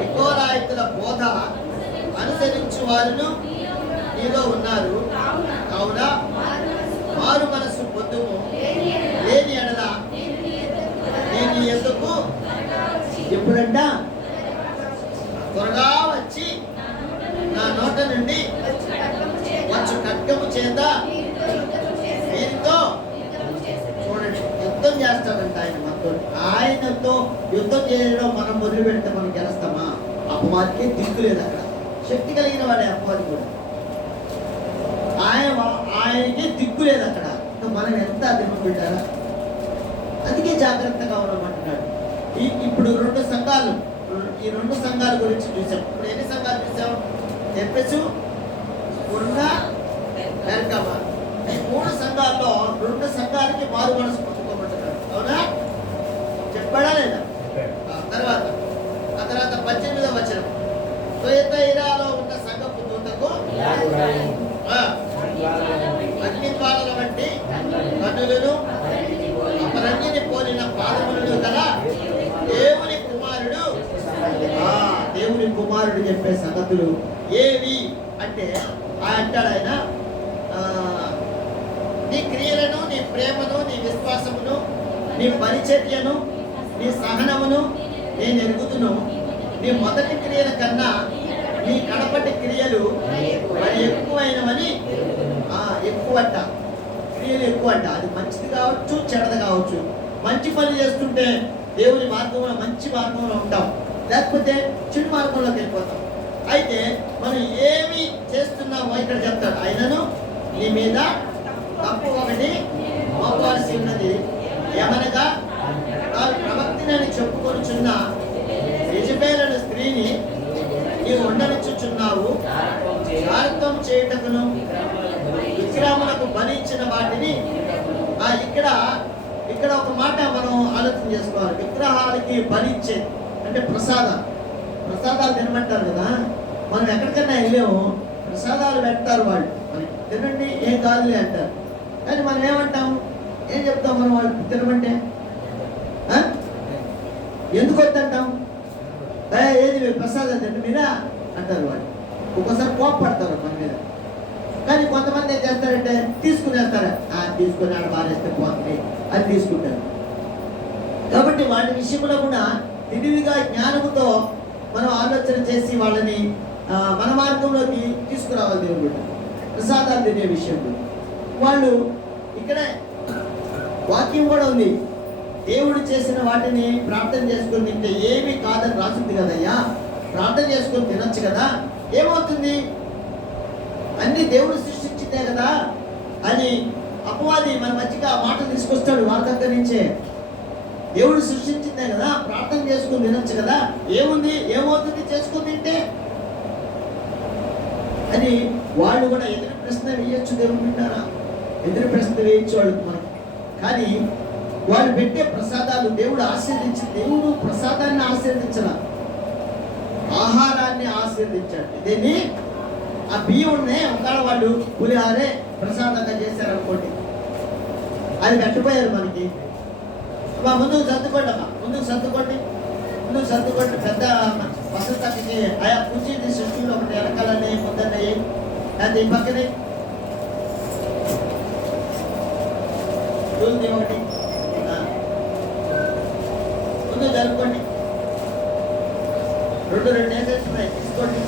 నికోలాయితుల బోధ అనుసరించు వారును నీలో ఉన్నారు. కావున మారు మనస్సు పొందుము. లేని ఎడల నేను ఎందుకు ఎప్పుడంట త్వరగా వచ్చి నా నోట నుండి వచ్చు ఖడ్గము చేత వీరితో చేస్తాడంట ఆయన మనతో. ఆయనతో యుద్ధం చేయడం మనం మొదలు పెడితే మనం గెలుస్తామా? అపవాదికే దిక్కు లేదు అక్కడ. శక్తి కలిగిన వాడే అపవాది కూడా. ఆయనకే దిక్కు లేదు అక్కడ. మనం ఎంత దిక్కు పెట్టారా? అందుకే జాగ్రత్తగా ఉండమంటున్నాడు. ఇప్పుడు ఈ రెండు సంఘాల గురించి చూసాం. ఇప్పుడు ఎన్ని సంఘాలు చూసాం? ఎఫెసు, స్ముర్న, పెర్గమ. ఈ 3 సంఘాల్లో 2 సంఘాలకి మారు మనసు పొందుకోమంటున్నాడు. అవునా? చెప్పాడా లేదా? తర్వాత 18వ వచనం, తుయతైరాలో ఉన్న సంఘపు దూతకు అగ్ని జ్వాలల వంటి కన్నులను అపరంజిని పోలిన పాదములను గల దేవుని కుమారుడు చెప్పే సంగతులు ఏవి అంటే అంటాడు ఆయన, నీ క్రియలను, నీ ప్రేమను, నీ విశ్వాసమును, నీ పరిచర్యను, నీ సహనమును నేను ఎరుగుతును. నీ మొదటి క్రియల కన్నా నీ కడపటి క్రియలు మరి ఎక్కువైనవని. ఎక్కువంట, క్రియలు ఎక్కువంట. అది మంచిది కావచ్చు, చెడది కావచ్చు. మంచి పని చేస్తుంటే దేవుని మార్గంలో, మంచి మార్గంలో ఉంటాం. లేకపోతే చెడు మార్గంలోకి వెళ్ళిపోతాం. అయితే మనం ఏమి చేస్తున్నామో ఇక్కడ చెప్తాడు. ఆయనను నీ మీద తప్పు ఒకటి మోపవలసి ఉన్నది. ఏమనగా తాను ప్రవక్తినని చెప్పుకొనుచున్న యెజబెలు స్త్రీని నీవు ఉండనిచ్చుచున్నావు. జారత్వం చేయుటకును విగ్రహములకు బలి ఇచ్చిన వాటిని. ఇక్కడ ఒక మాట మనం ఆలోచన చేసుకోవాలి. విగ్రహాలకి బలి ఇచ్చేది అంటే ప్రసాదాలు తినమంటారు కదా. మనం ఎక్కడికన్నా వెళ్ళాము, ప్రసాదాలు పెడతారు వాళ్ళు, మనకి తినండి ఏం కాదులే అంటారు. కానీ మనం ఏమంటాం, ఏం చెప్తాం మనం వాళ్ళు తినమంటే? ఎందుకు వద్దంటాం? ఏది ప్రసాదం తింటే మీరా అంటారు వాళ్ళు. ఒక్కోసారి కోపపడతారు మన మీద. కానీ కొంతమంది ఏం చేస్తారంటే తీసుకునేస్తారు. తీసుకుని ఆడ బారేస్తే పోతుంది అని తీసుకుంటారు. కాబట్టి వాటి విషయంలో కూడా తెలివిగా జ్ఞానముతో మనం ఆలోచన చేసి వాళ్ళని మన మార్గంలోకి తీసుకురావాలి. దేవుడు ప్రసాదాలు తినే విషయంలో వాళ్ళు ఇక్కడ వాక్యం కూడా ఉంది. దేవుడు చేసిన వాటిని ప్రార్థన చేసుకొని తింటే ఏమీ కాదని రాసింది కదయ్యా, ప్రార్థన చేసుకొని తినొచ్చు కదా. ఏమవుతుంది? అన్ని దేవుడు సృష్టించిందే కదా అని అపవాది మన మధ్యకి ఆ మాట తీసుకొస్తాడు. వాళ్ళ దగ్గర నుంచే దేవుడు సృష్టించిందే కదా, ప్రార్థన చేసుకుని తినొచ్చు కదా, ఏమవుతుంది చేసుకుని తింటే అని వాళ్ళు కూడా ఎదురు ప్రశ్న వేయొచ్చు. దేవుడు వింటారా? ఎదురు ప్రశ్న వేయచ్చు వాళ్ళకి మనకి. కానీ వాళ్ళు పెట్టే ప్రసాదాలు దేవుడు ప్రసాదాన్ని ఆశీర్వదించాల, ఆహారాన్ని ఆశీర్వదించాడు. దీన్ని ఆ బియ్యంనే ఒకవేళ వాళ్ళు పులిహారే ప్రసాదంగా చేశారనుకోండి, అది కట్టిపోయారు మనకి. ముందుకు సర్దుకోండి. పెద్ద వసతికి ఆయా కూర్చొని సృష్టిలో ఒకటి వెనకాలని ముందనే అది ఈ పక్కనే ఒకటి ముందు జరుపుకోండి. రెండు వేసేస్తున్నాయి, తీసుకోండి.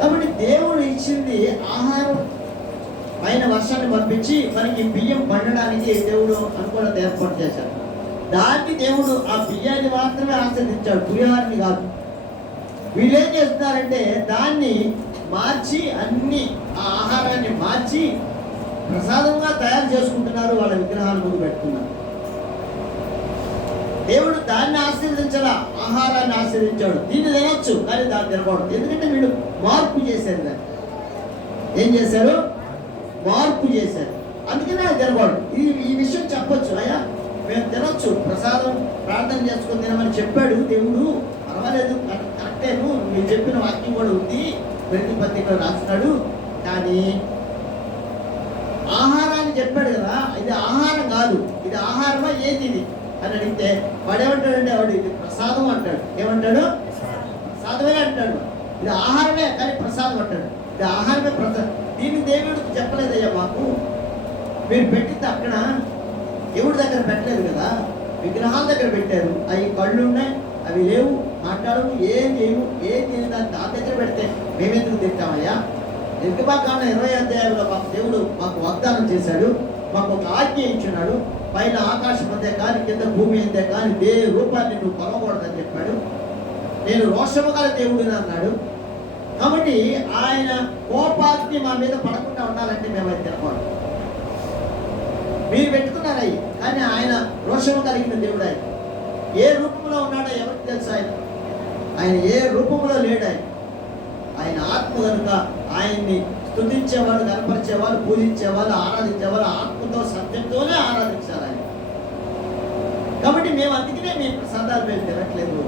కాబట్టి దేవుడు ఇచ్చింది ఆహారం. పైన వర్షాన్ని పంపించి మనకి బియ్యం పండడానికి దేవుడు అనుకూలత ఏర్పాటు చేశాడు. దాన్ని దేవుడు ఆ బియ్యాన్ని మాత్రమే ఆస్వాదించాడు, పులిహారాన్ని కాదు. వీళ్ళు ఏం చేస్తున్నారంటే దాన్ని మార్చి, ఆ ఆహారాన్ని మార్చి ప్రసాదంగా తయారు చేసుకుంటున్నారు. వాళ్ళ విగ్రహాలు ముందు పెట్టుకున్నారు. దేవుడు దాన్ని ఆశీర్వదించాలా, ఆహారాన్ని ఆశీర్వదించాడు. దీన్ని తినొచ్చు కానీ దాన్ని తినకూడదు. ఎందుకంటే వీళ్ళు మార్పు చేశారు. దాన్ని ఏం చేశారు? మార్పు చేశారు. అందుకనే తినకూడదు. ఈ విషయం చెప్పొచ్చు. అయ్యా మేము తినొచ్చు, ప్రసాదం ప్రార్థన చేసుకుని తినమని చెప్పాడు దేవుడు, పర్వాలేదు, కరెక్టేను, మీరు చెప్పిన వాక్యం కూడా ఉంది, ప్రతి పత్రికలో రాస్తున్నాడు. కానీ ఆహారాన్ని చెప్పాడు కదా, ఇది ఆహారం కాదు. ఇది ఆహారమా ఏది ఇది అని అడిగితే వాడు ఏమంటాడంటే, వాడు ఇది ప్రసాదం అంటాడు. ఏమంటాడు? ప్రసాదమే అంటాడు. ఇది ఆహారమే కానీ ప్రసాదం అంటాడు. ఇది ఆహారమే ప్రసాదం. దీన్ని దేవుడికి చెప్పలేదయ్యా మాకు, మీరు పెట్టింది అక్కడ దేవుడి దగ్గర పెట్టలేదు కదా, విగ్రహాల దగ్గర పెట్టారు. అవి కళ్ళు ఉన్నాయి, అవి లేవు, మాట్లాడము, ఏం చేయము, దాని దగ్గర పెడితే మేమెందుకు తింటామయ్యా నిర్గమకాండం 20 అధ్యాయంలో మాకు దేవుడు మాకు వాగ్దానం చేశాడు, మాకు ఒక ఆజ్ఞ ఇచ్చున్నాడు. పైన ఆకాశం అంతే కానీ కింద భూమి అంతే కానీ రూపాన్ని నువ్వు కొనకూడదని చెప్పాడు. నేను రోషము గల దేవుడిని అన్నాడు. కాబట్టి ఆయన కోపాగ్ని మా మీద పడకుండా ఉండాలంటే మేమైతే తినకూడదు. మీరు పెట్టుకున్నారయ్యి, కానీ ఆయన రోషము కలిగిన దేవుడు. ఆయన ఏ రూపంలో ఉన్నాడో ఎవరికి తెలుసు? ఆయన ఏ రూపంలో లేడు. ఆయన ఆత్మ కనుక ఆయన్ని స్తుతించేవాళ్ళు, కనపరిచేవాళ్ళు, పూజించేవాళ్ళు, ఆరాధించేవాళ్ళు ఆత్మతో సత్యంతోనే ఆరాధించాలి ఆయన. కాబట్టి మేము అందుకనే మీ ప్రసాదాలు మేము తినట్లేదు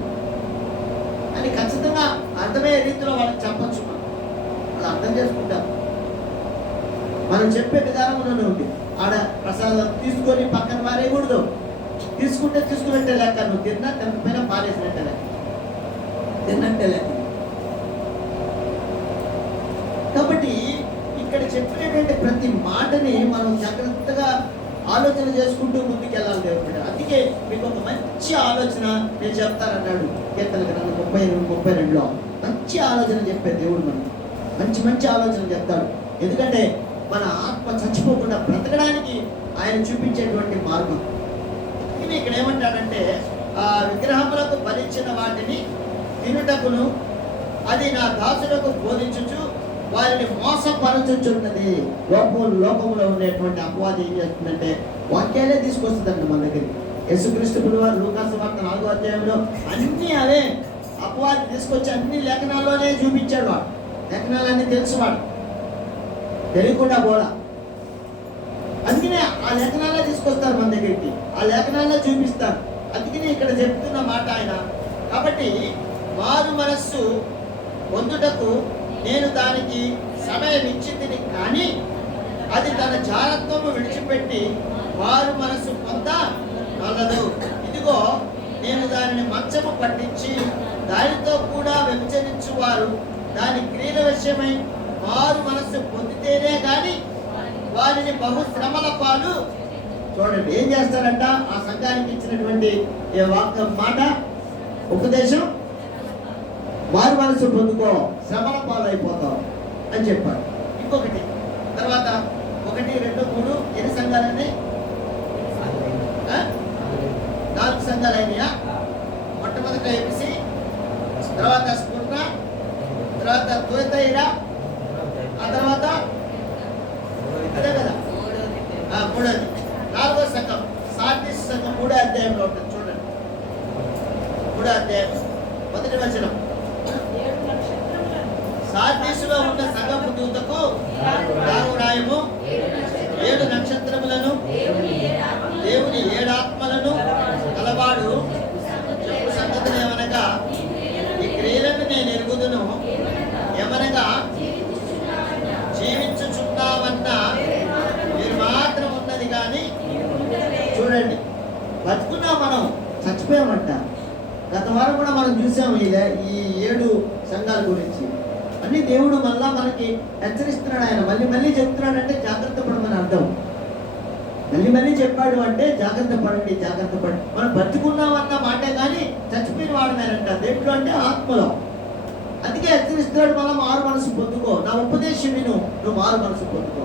అని ఖచ్చితంగా అర్థమయ్యే రీతిలో వాళ్ళకి చెప్పచ్చు. వాళ్ళు అర్థం చేసుకుంటారు. మనం చెప్పే విధానంలోనే ఉంది. ఆడ ప్రసాదం తీసుకొని పక్కన పారేయకూడదు. తీసుకుంటే తీసుకున్నట్టే లెక్క, నువ్వు తిన్నా తినకపోయినా పారేసినట్టే లెక్క, తిన్నట్టే లెక్క. కాబట్టి ఇక్కడ చెప్పినటువంటి ప్రతి మాటని మనం జాగ్రత్తగా ఆలోచన చేసుకుంటూ ముందుకు వెళ్ళాలి దేవుడు. అందుకే మీకు ఒక మంచి ఆలోచన నేను చెప్తానన్నాడు కీర్తన గ్రంథం 38-32లో. మంచి ఆలోచన చెప్పే దేవుడు మనకి మంచి మంచి ఆలోచన చెప్తాడు. ఎందుకంటే మన ఆత్మ చచ్చిపోకుండా బ్రతకడానికి ఆయన చూపించేటువంటి మార్గం. ఇది ఇక్కడ ఏమంటాడంటే, ఆ విగ్రహములకు బలించిన వాటిని తినుటకును అది నా దాసులకు బోధించుచు వారిని మోసపరచుచున్నది. లోకములో ఉండేటువంటి అపవాది ఏం చేస్తుందంటే వాక్యాలే తీసుకొస్తుందండి మన దగ్గరికి. యేసుక్రీస్తు వారు లూకాసు వార్త 4వ అధ్యాయంలో అన్నీ అవే అపవాది తీసుకొచ్చి అన్ని లేఖనాల్లోనే చూపించాడు. వాడు లేఖనాలన్నీ తెలుసువాడు, తెలియకుండా పోలా. అందుకనే ఆ లేఖనాలే తీసుకొస్తారు మన దగ్గరికి, ఆ లేఖనాలే చూపిస్తారు. అందుకనే ఇక్కడ చెప్తున్న మాట ఆయన. కాబట్టి మారు మనస్సు పొందుటకు నేను దానికి సమయం ఇచ్చింది, కానీ అది తన జాగ్రత్తము విడిచిపెట్టి వారు మనసు పొందగలదు. ఇదిగో నేను దానిని మంచము పట్టించి దానితో కూడా వ్యభిచరించు వారు దాని క్రియల విషయమై వారు మనసు పొందితేనే కానీ వారిని బహు శ్రమల పాలు. చూడండి ఏం చేస్తారంట, ఆ సంఘానికి ఇచ్చినటువంటి మాట ఉపదేశం, వారు మనసు పొందుకో, శ్రమల పాలు అయిపోతావు అని చెప్పాడు. ఇంకొకటి తర్వాత 1, 2, 3 ఎన్ని సంఘాలన్నీ? 4 సంఘాలు అయినాయా? మొట్టమొదట ఎపిసి, తర్వాత స్ఫుర్ణ, తర్వాత తుయతైరా, ఆ తర్వాత అదే కదా 3ది 4వ సంఘం సార్దీస్ సంఘం 3వ అధ్యాయంలో ఉంటుంది. చూడండి 3వ అధ్యాయం 1వ వచనం. సార్దీసులో ఉన్న సంఘపు దూతకు రాగు రాయము 7 నక్షత్రములను దేవుని 7 ఆత్మలను కలవాడు చెప్పు సంగతులు ఏమనగా, ఈ క్రియలను నేను ఎరుగుదును, ఏమనగా జీవించుచున్నామన్న మీరు మాత్రం ఉన్నది కానీ. చూడండి బతుకున్నా మనం చచ్చిపోయామంట. గత వారం కూడా మనం చూసాము ఈ 7 సంఘాల గురించి. అన్ని దేవుడు మళ్ళా మనకి హెచ్చరిస్తున్నాడు. ఆయన మళ్ళీ చెప్తున్నాడంటే జాగ్రత్త పడమని అర్థం. మళ్ళీ చెప్పాడు అంటే జాగ్రత్త పడండి, జాగ్రత్త పడండి. మనం బతుకున్నామన్న మాటే కానీ చచ్చిపోయిన వాడమేనంట. దేంట్లో అంటే ఆత్మలో. అందుకే హెచ్చరిస్తున్నాడు, మళ్ళీ మారు మనసు పొందుకో, నా ఉపదేశం విను, నువ్వు మారు మనసు పొందుకో.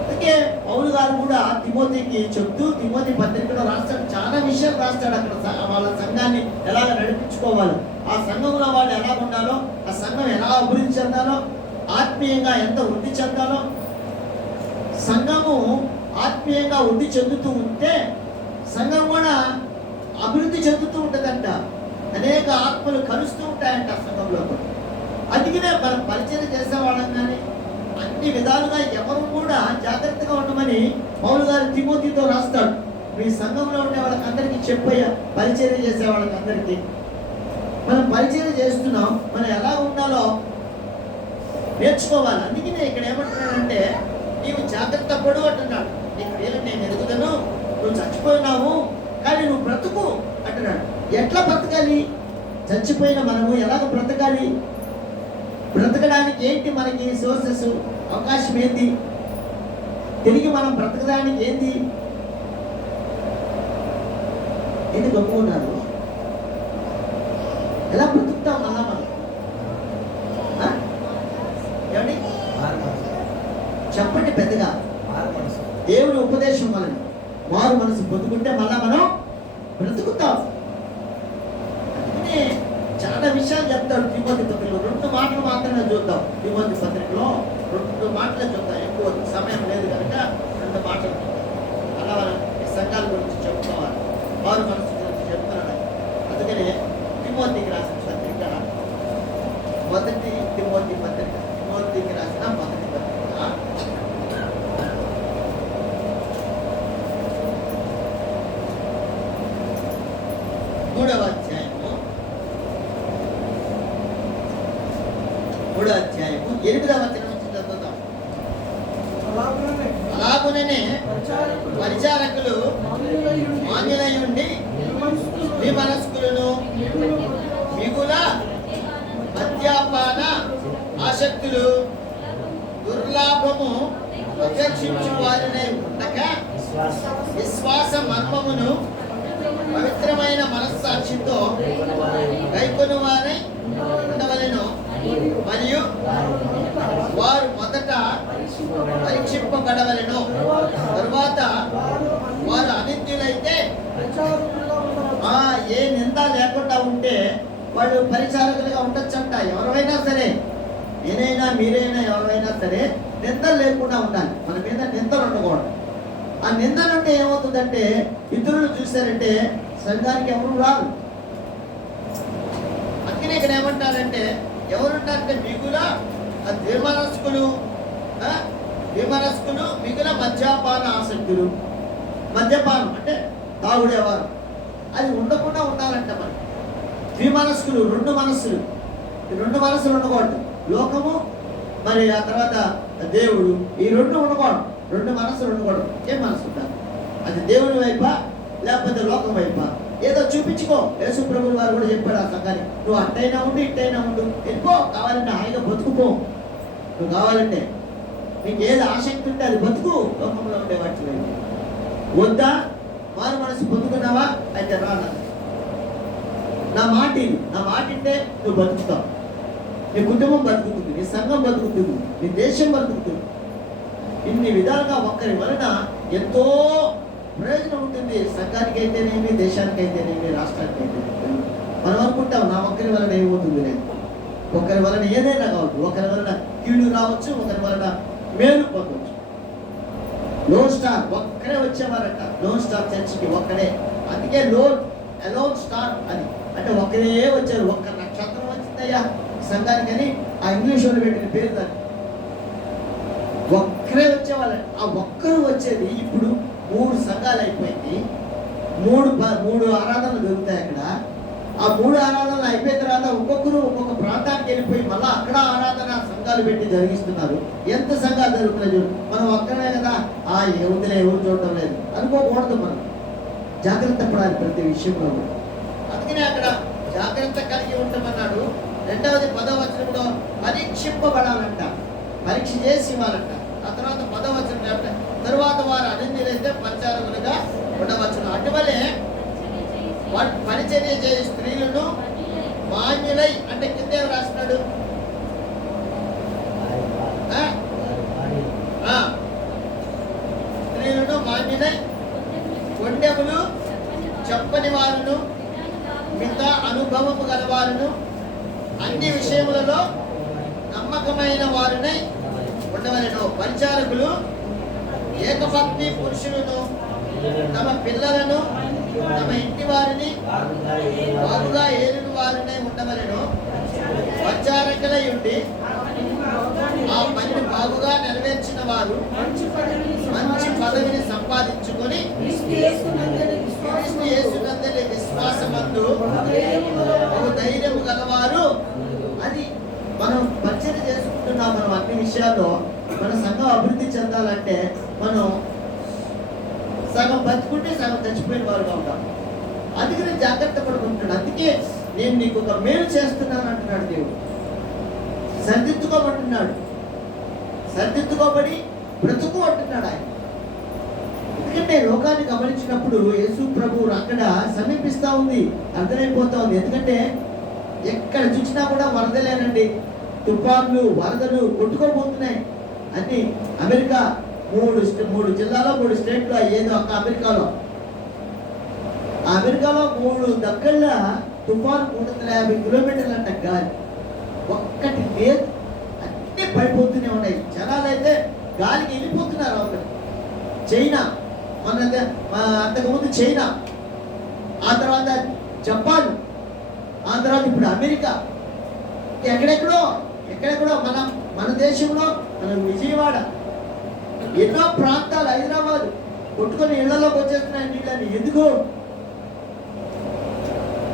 అందుకే పౌలు గారు కూడా తిమోతికి చెప్తూ తిమోతి పత్రికలో రాస్తాడు, చాలా విషయాలు రాస్తాడు. అక్కడ వాళ్ళ సంఘాన్ని ఎలాగ నడిపించుకోవాలి, ఆ సంఘంలో వాళ్ళు ఎలా ఉండాలో, ఆ సంఘం ఎలా అభివృద్ధి చెందాలో, ఆత్మీయంగా ఎంత వృద్ధి చెందాలో. సంఘము ఆత్మీయంగా వృద్ధి చెందుతూ ఉంటే సంఘం కూడా అభివృద్ధి చెందుతూ ఉంటుందంట. అనేక ఆత్మలు కలుస్తూ ఉంటాయంట సంఘంలో కూడా. అందుకనే మనం పరిచయం చేసేవాళ్ళం కానీ అన్ని విధాలుగా ఎవరు కూడా జాగ్రత్తగా ఉండమని పౌలు గారు తిమోతితో రాస్తాడు. మీ సంఘంలో ఉండే వాళ్ళకి అందరికీ చెప్పయ్యా, పరిచయం చేసే వాళ్ళకి అందరికీ మనం పరిచయం చేస్తున్నాం, మనం ఎలా ఉండాలో నేర్చుకోవాలి. అందుకనే ఇక్కడ ఏమంటున్నాడంటే, నీవు జాగ్రత్త పడు అంటున్నాడు. నీ క్రియలు నేను ఎరుగుదను, నువ్వు చచ్చిపోయినావు కానీ నువ్వు బ్రతుకు అంటున్నాడు. ఎట్లా బ్రతకాలి? చచ్చిపోయిన మనము ఎలాగ బ్రతకాలి? బ్రతకడానికి ఏంటి మనకి సోర్సెస్, అవకాశం ఏంటి? తిరిగి మనం బ్రతకడానికి ఏంది గొప్ప ఉన్నారు? ఎలా బ్రతుకుతాం మళ్ళా మనం? చెప్పండి పెద్దగా. దేవుని ఉపదేశం వలన మారు మనసు పొందుకుంటే మళ్ళా మనం బ్రతుకుతాం. అందుకనే చాలా విషయాలు చెప్తాడు తిమోతి పత్రికలో. 2 మాటలు మాత్రమే చూద్దాం. తిమోతి పత్రికలో 2 మాటలే చూద్దాం. ఎక్కువ సమయం లేదు కనుక 2 మాటలు అలా ఈ సంఘాల గురించి చెప్పుకోవాలి. మారు మనసు గురించి చెప్తున్నాడు. అందుకనే తిమోతికి రాసిన పత్రిక, మొదటి తిమోతి పత్రిక, తిమోతికి రాసిన మొదటి పత్రిక 3వ అధ్యాయము 8వ వచనం నుంచి చదువుతాం. అలాగుననే పరిచారకులు మాన్యులై ఉండి విమనస్కులను మిగుల మద్యపాన ఆసక్తులు దుర్లాభము అపేక్షించు వారినే ఉండక విశ్వాస మర్మమును పవిత్రమైన మనస్సాక్షితో గైకొను వారై ఉండవలెను. మరియు వారు మొదట పరీక్షింపబడవలెను. తరువాత వారు అనిత్యులైతే ఏ నింద లేకుండా ఉంటే వాళ్ళు పరిచారకులుగా ఉండొచ్చంట. ఎవరైనా సరే, నేనైనా మీరైనా ఎవరైనా సరే నిందలు లేకుండా ఉండాలి. మన మీద నిందలు ఉండకూడదు. ఆ నిందలు ఉంటే ఏమవుతుందంటే ఇతరులు చూశారంటే సంఘానికి ఎవరు రారు. అందుకనే ఇక్కడ ఏమంటారంటే ఎవరుంటారంటే మిగుల విమనస్కులు మిగుల మద్యపాన ఆసక్తులు. మద్యపానం అంటే తాగుడేవారు, అది ఉండకుండా ఉండాలంట. మరి ద్విమనస్కులు, 2 మనస్సులు, 2 మనస్సులు ఉండకూడదు. లోకము మరి ఆ తర్వాత దేవుడు, ఈ 2 ఉండకూడదు. 2 మనస్సులు ఉండకూడదు. ఏ మనసు ఉండాలి? అది దేవుని వైపా లేకపోతే లోకం వైపా? ఏదో చూపించుకో. యేసు ప్రభువు వారు కూడా చెప్పాడు ఆ సంఘానికి, నువ్వు అట్టైనా ఉండు ఇట్టైనా ఉండు, వెళ్ళిపో, కావాలంటే హాయిగా బతుకుపో. నువ్వు కావాలంటే నీకు ఏది ఆసక్తి ఉంటే అది బతుకు. లోకంలో ఉండే వాటిలో వద్దా? మారు మనసు పొందుకున్నావా? అయితే రానా, నా మాట ఇంటే నువ్వు బతుకుతావు. నీ కుటుంబం బతుకుతుంది, నీ సంఘం బతుకుతుంది, నీ దేశం బతుకుతుంది. ఇన్ని విధాలుగా ఒక్కరి వలన ఎంతో ప్రయోజనం ఉంటుంది. సంఘానికి అయితేనేమి, దేశానికి అయితేనేమి, రాష్ట్రానికి అయితేనేమి. మనం అనుకుంటాం నా ఒక్కరి వలన ఏమవుతుంది లేదు. ఒకరి వలన ఏదైనా కావచ్చు. ఒకరి వలన కీడు రావచ్చు, ఒకరి వలన మేలు పొందవచ్చు. లోన్ స్టార్ ఒక్కడే వచ్చేవారట. లోన్ స్టార్ చర్చికి ఒక్కడే. అందుకే అలోన్ స్టార్ అని అంటే ఒక్కరే వచ్చారు. ఒక్క నక్షత్రం వచ్చిందయ్యా సంఘానికని ఆ ఇంగ్లీష్ వాళ్ళు పెట్టిన పేరు దాన్ని. ఒక్కరే వచ్చేవాళ్ళ. ఆ ఒక్కరు వచ్చేది ఇప్పుడు 3 సంఘాలు అయిపోయింది. 3 ఆరాధనలు దొరుకుతాయి అక్కడ. ఆ 3 ఆరాధనలు అయిపోయిన తర్వాత ఒక్కొక్కరు ఒక్కొక్క ప్రాంతానికి వెళ్ళిపోయి మళ్ళీ అక్కడ ఆరాధన సంఘాలు పెట్టి జరిగిస్తున్నారు. ఎంత సంఘాలు జరుగుతున్నాయి చూడు. మనం ఒక్కరే కదా, ఎవరిలో ఎవరు చూడటం లేదు అనుకోకూడదు. మనం జాగ్రత్త పడాలి ప్రతి విషయంలో. అందుకనే అక్కడ జాగ్రత్త కలిగి ఉంటామన్నాడు. 2వది 10వ వచనంలో పరీక్షింపబడాలంట, పరీక్ష చేసి ఇవ్వాలంట. ఆ తర్వాత 10వ వచనం అంటే తరువాత వారు అనిందులైతే పరిచారకులుగా ఉండవచ్చును. అటువలే పరిచర్య చేయ స్త్రీలను మాన్యులై అంటే కింద రాస్తున్నాడు, స్త్రీలను మాన్యులై, కొండెములు చెప్పని వారును, మిగతా అనుభవము గలవారును, అన్ని విషయములలో నమ్మకమైన వారినై ఉండవలెను. పరిచారకులు ఏకపత్ని పురుషులను తమ పిల్లలను తమ ఇంటి వారిని బాగుగా ఏలిన వారినై ఉండవలెను. పరిచారకులై ఉండి ఆ పనిని బాగుగా నెరవేర్చిన వారు మంచి పదవిని సంపాదించుకొని క్రీస్తు యేసునందలి విశ్వాసమందు ధైర్యం గలవారు. అది మనం పరిచయం చేసుకుంటున్నాం. మనం అన్ని విషయాల్లో మన సంఘం అభివృద్ధి చెందాలంటే మనం సగం బతుకుంటే సగం చచ్చిపోయిన వారుగా ఉంటాం. అందుకని జాగ్రత్త పడుకుంటున్నాడు. అందుకే నేను నీకు ఒక మేలు చేస్తున్నాను అంటున్నాడు దేవుడు. సరిదిద్దుకోబడుతున్నాడు, సరిదిద్దుకోబడి బ్రతుకు అంటున్నాడు ఆయన. ఎందుకంటే లోకాన్ని గమనించినప్పుడు యేసు ప్రభువు అక్కడ సమీపిస్తూ ఉంది, అర్థమైపోతా ఉంది. ఎందుకంటే ఎక్కడ చూసినా కూడా వరదలేనండి, తుఫాన్లు వరదలు కొట్టుకోబోతున్నాయి. అన్ని అమెరికా మూడు జిల్లాలో 3 స్టేట్లు ఏదో ఒక అమెరికాలో. ఆ అమెరికాలో 3 దగ్గర తుఫాను 350 కిలోమీటర్లు అంట గాలి. ఒక్కటి లేదు, అన్నీ పడిపోతూనే ఉన్నాయి. జనాలు అయితే గాలికి వెళ్ళిపోతున్నారు. ఒకటి చైనా, అంతకుముందు చైనా, ఆ తర్వాత జపాన్, ఆ తర్వాత ఇప్పుడు అమెరికా, ఎక్కడెక్కడో మన దేశంలో మన విజయవాడ, ఎన్నో ప్రాంతాలు, హైదరాబాద్ కొట్టుకొని ఇళ్లలోకి వచ్చేస్తున్నాయి నీళ్ళని. ఎందుకు?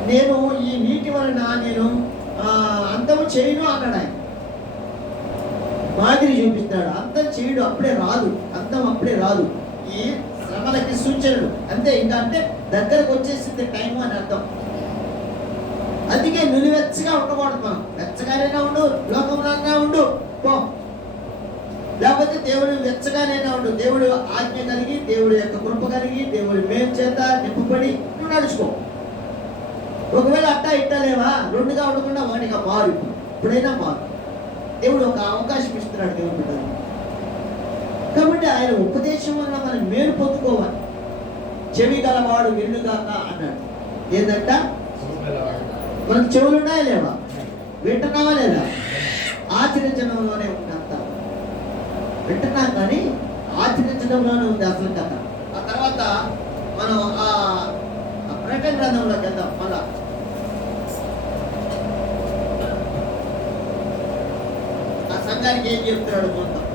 నేను ఈ నీటి వలన నేను అంతము చేయను అన్నాడు ఆయన. మాదిరి చూపిస్తాడు. అంతం చేయడు, అప్పుడే రాదు. అంతం అప్పుడే రాదు. ఈ శ్రమలకి సూచనలు అంతే. ఇంకా అంటే దగ్గరకు వచ్చేసింది టైం అని అర్థం. అందుకే నులివెచ్చగా ఉండకూడదు. మనం వెచ్చగానైనా ఉండు, లోకంలోనైనా ఉండు పో, లేకపోతే దేవుడు వెచ్చగానైనా ఉండు. దేవుడు ఆజ్ఞ కలిగి, దేవుడి యొక్క కృప కలిగి, దేవుడి మేలు చేత నింపబడి నువ్వు నడుచుకో. ఒకవేళ అట్టా ఇట్టా లేవా, 2గా ఉండకుండా 1గా మారు. ఇప్పుడైనా మారు. దేవుడు ఒక అవకాశం ఇస్తున్నాడు దేవుడు బిడ్డలు. కాబట్టి ఆయన ఉపదేశం వల్ల మనం మేలు పొందుకోవాలి. చెవి గలవాడు వినుగాక అన్నాడు. ఏంటంట? మనకు చెవులు ఉన్నాయా లేవా? వింటున్నావా లేదా? ఆచరించడంలోనే ఉంది అంత. వింటున్నాం కానీ ఆచరించడంలోనే ఉంది అసలు కథ. ఆ తర్వాత మనం ఆ ప్రకటన గ్రంథంలోకి వెళ్దాం. మళ్ళా ఆ సంఘానికి ఏం చెప్తున్నాడు చూద్దాం.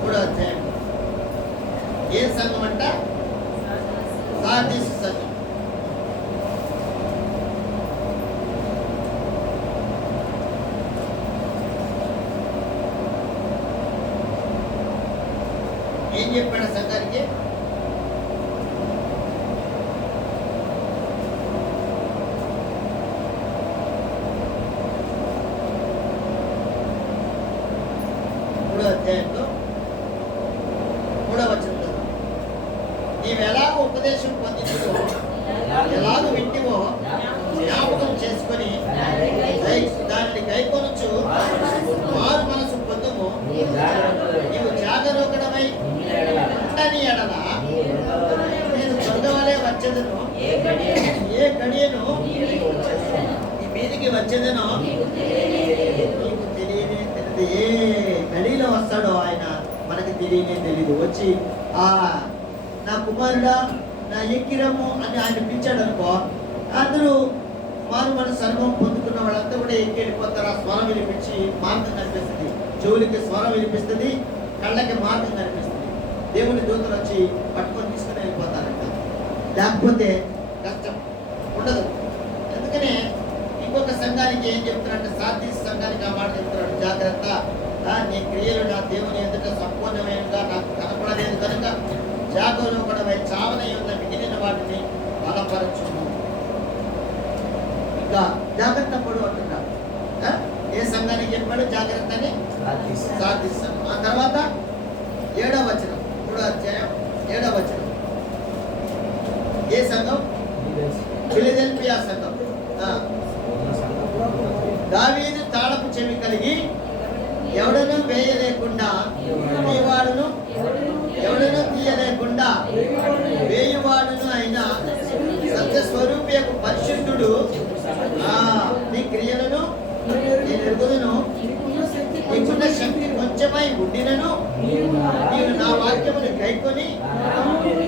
3వ అధ్యాయం. ఏ సంఘం అంట? సార్దీసు సంఘం. ఏం చెప్పాడు సంఘానికి? అధ్యాయంలో 3వ వచనంలో నీవు ఎలాగో ఉపదేశం పొందినవో, ఎలాగో వింటివో జ్ఞాపకం చేసుకొని దానిని గైకొనొచ్చు మారు మనసు పొందుము. నీవు జాగరూకుడమై ఉండని ఎడల నేను దొంగవలే వచ్చేదను. ఏ గడియను ఈ మీదికి వచ్చేదనో నీకు తెలియనే తెలియదు. ఏ గడిలో వస్తాడో ఆయన మనకి తెలియనే తెలీదు. వచ్చి నా కుమారుడా, నా ఎక్కిరము అని ఆయన పిలిచాడు అనుకో, అందరూ మారు మన సర్వం పొందుకున్న వాళ్ళంతా కూడా ఎక్కి వెళ్ళిపోతారు. ఆ స్వరం వినిపించి మార్గం కనిపిస్తుంది. చెవులకి స్వరం వినిపిస్తుంది, కళ్ళకి మార్గం కనిపిస్తుంది. దేవుని దూతలు వచ్చి పట్టుకొని తీసుకుని వెళ్ళిపోతారంట. లేకపోతే కష్టం ఉండదు. అందుకనే ఇంకొక సంఘానికి ఏం చెప్తున్నాడంటే, సార్దీసు సంఘానికి ఆ మాట చెప్తున్నాడు, జాగ్రత్త, నీ క్రియలు నా దేవుని ఎదుట సంపూర్ణమైనగా నాకు కనపడలేదు కనుక జాగరూకుడమై చావనై ఉన్న మిగిలిన వాటిని బలపరచును. ఇంకా జాగ్రత్త పడు అంటున్నాడు. ఏ సంఘానికి చెప్పాడు జాగ్రత్త అని? సార్దీసు సంఘం. ఆ తర్వాత 7వ వచనం, 3వ అధ్యాయం 7వ వచనం. ఏ సంఘం? ఫిలదెల్ఫియా సంఘం. దావీదు తాళపు చెవి కలిగి ఎవడను వేయలేకుండా తీవాడును, ఎవడను తీయలేకుండా వేయువాడును అయిన సత్యస్వరూపియకు పరిశుద్ధుడు నీ క్రియలను నేను ఎరుగుదును. నీకున్న శక్తి కొంచెమై ఉండినను నీవు నా వాక్యమును గైకొని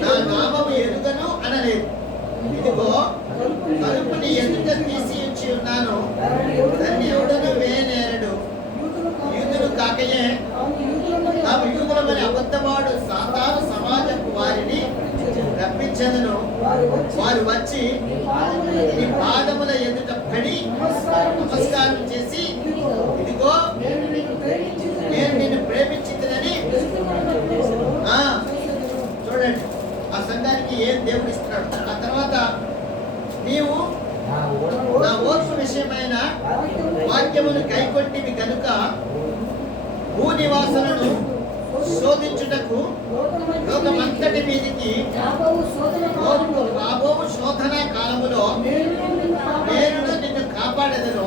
నా నామము ఎరుగను అనలేదు. ఇదిగో తలుపుని ఎదుట తీసి ఉంచి ఉన్నాను, దాన్ని ఎవడను వేయనేరడు. యూదులు కాకయే తాము యూదులమని అబద్ధవాడు సాతాను సమాజపు వారిని రప్పించదను. వారు వచ్చి నీ పాదముల ఎదుట పడి నమస్కారం చేసి, ఇదిగో నేను నిన్ను ప్రేమించిందని. చూడండి ఆ సంఘానికి ఏం దేవుడు ఇస్తున్నాడు. ఆ తర్వాత నీవు నా ఓర్పు విషయమైన వాక్యమును గైకొంటివి కనుక భూనివాసులను శోధించుటకు లోకమంతటి మీదికి రాబోవు శోధన కాలములో నేను నిన్ను కాపాడెదను.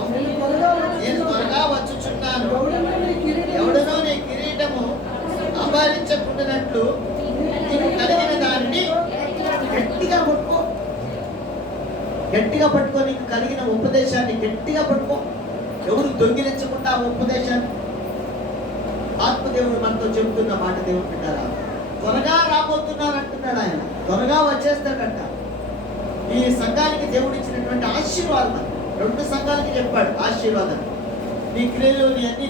నేను త్వరగా వచ్చుచున్నాను. ఎవడనో నీ కిరీటము నీకు కలిగిన ఉపదేశాన్ని గట్టిగా పట్టుకో. ఎవరు దొంగిలించకుండా ఆ ఉపదేశాన్ని. ఆత్మదేవుడు మనతో చెబుతున్న మాట దేవుడు వింటారా? త్వరగా రాబోతున్నారు అంటున్నాడు ఆయన. త్వరగా వచ్చేస్తాడంట. ఈ సంఘానికి దేవుడు ఇచ్చినటువంటి ఆశీర్వాదం 2 సంఘాలకి చెప్పాడు ఆశీర్వాదం. నీ క్రియలు నీ అన్ని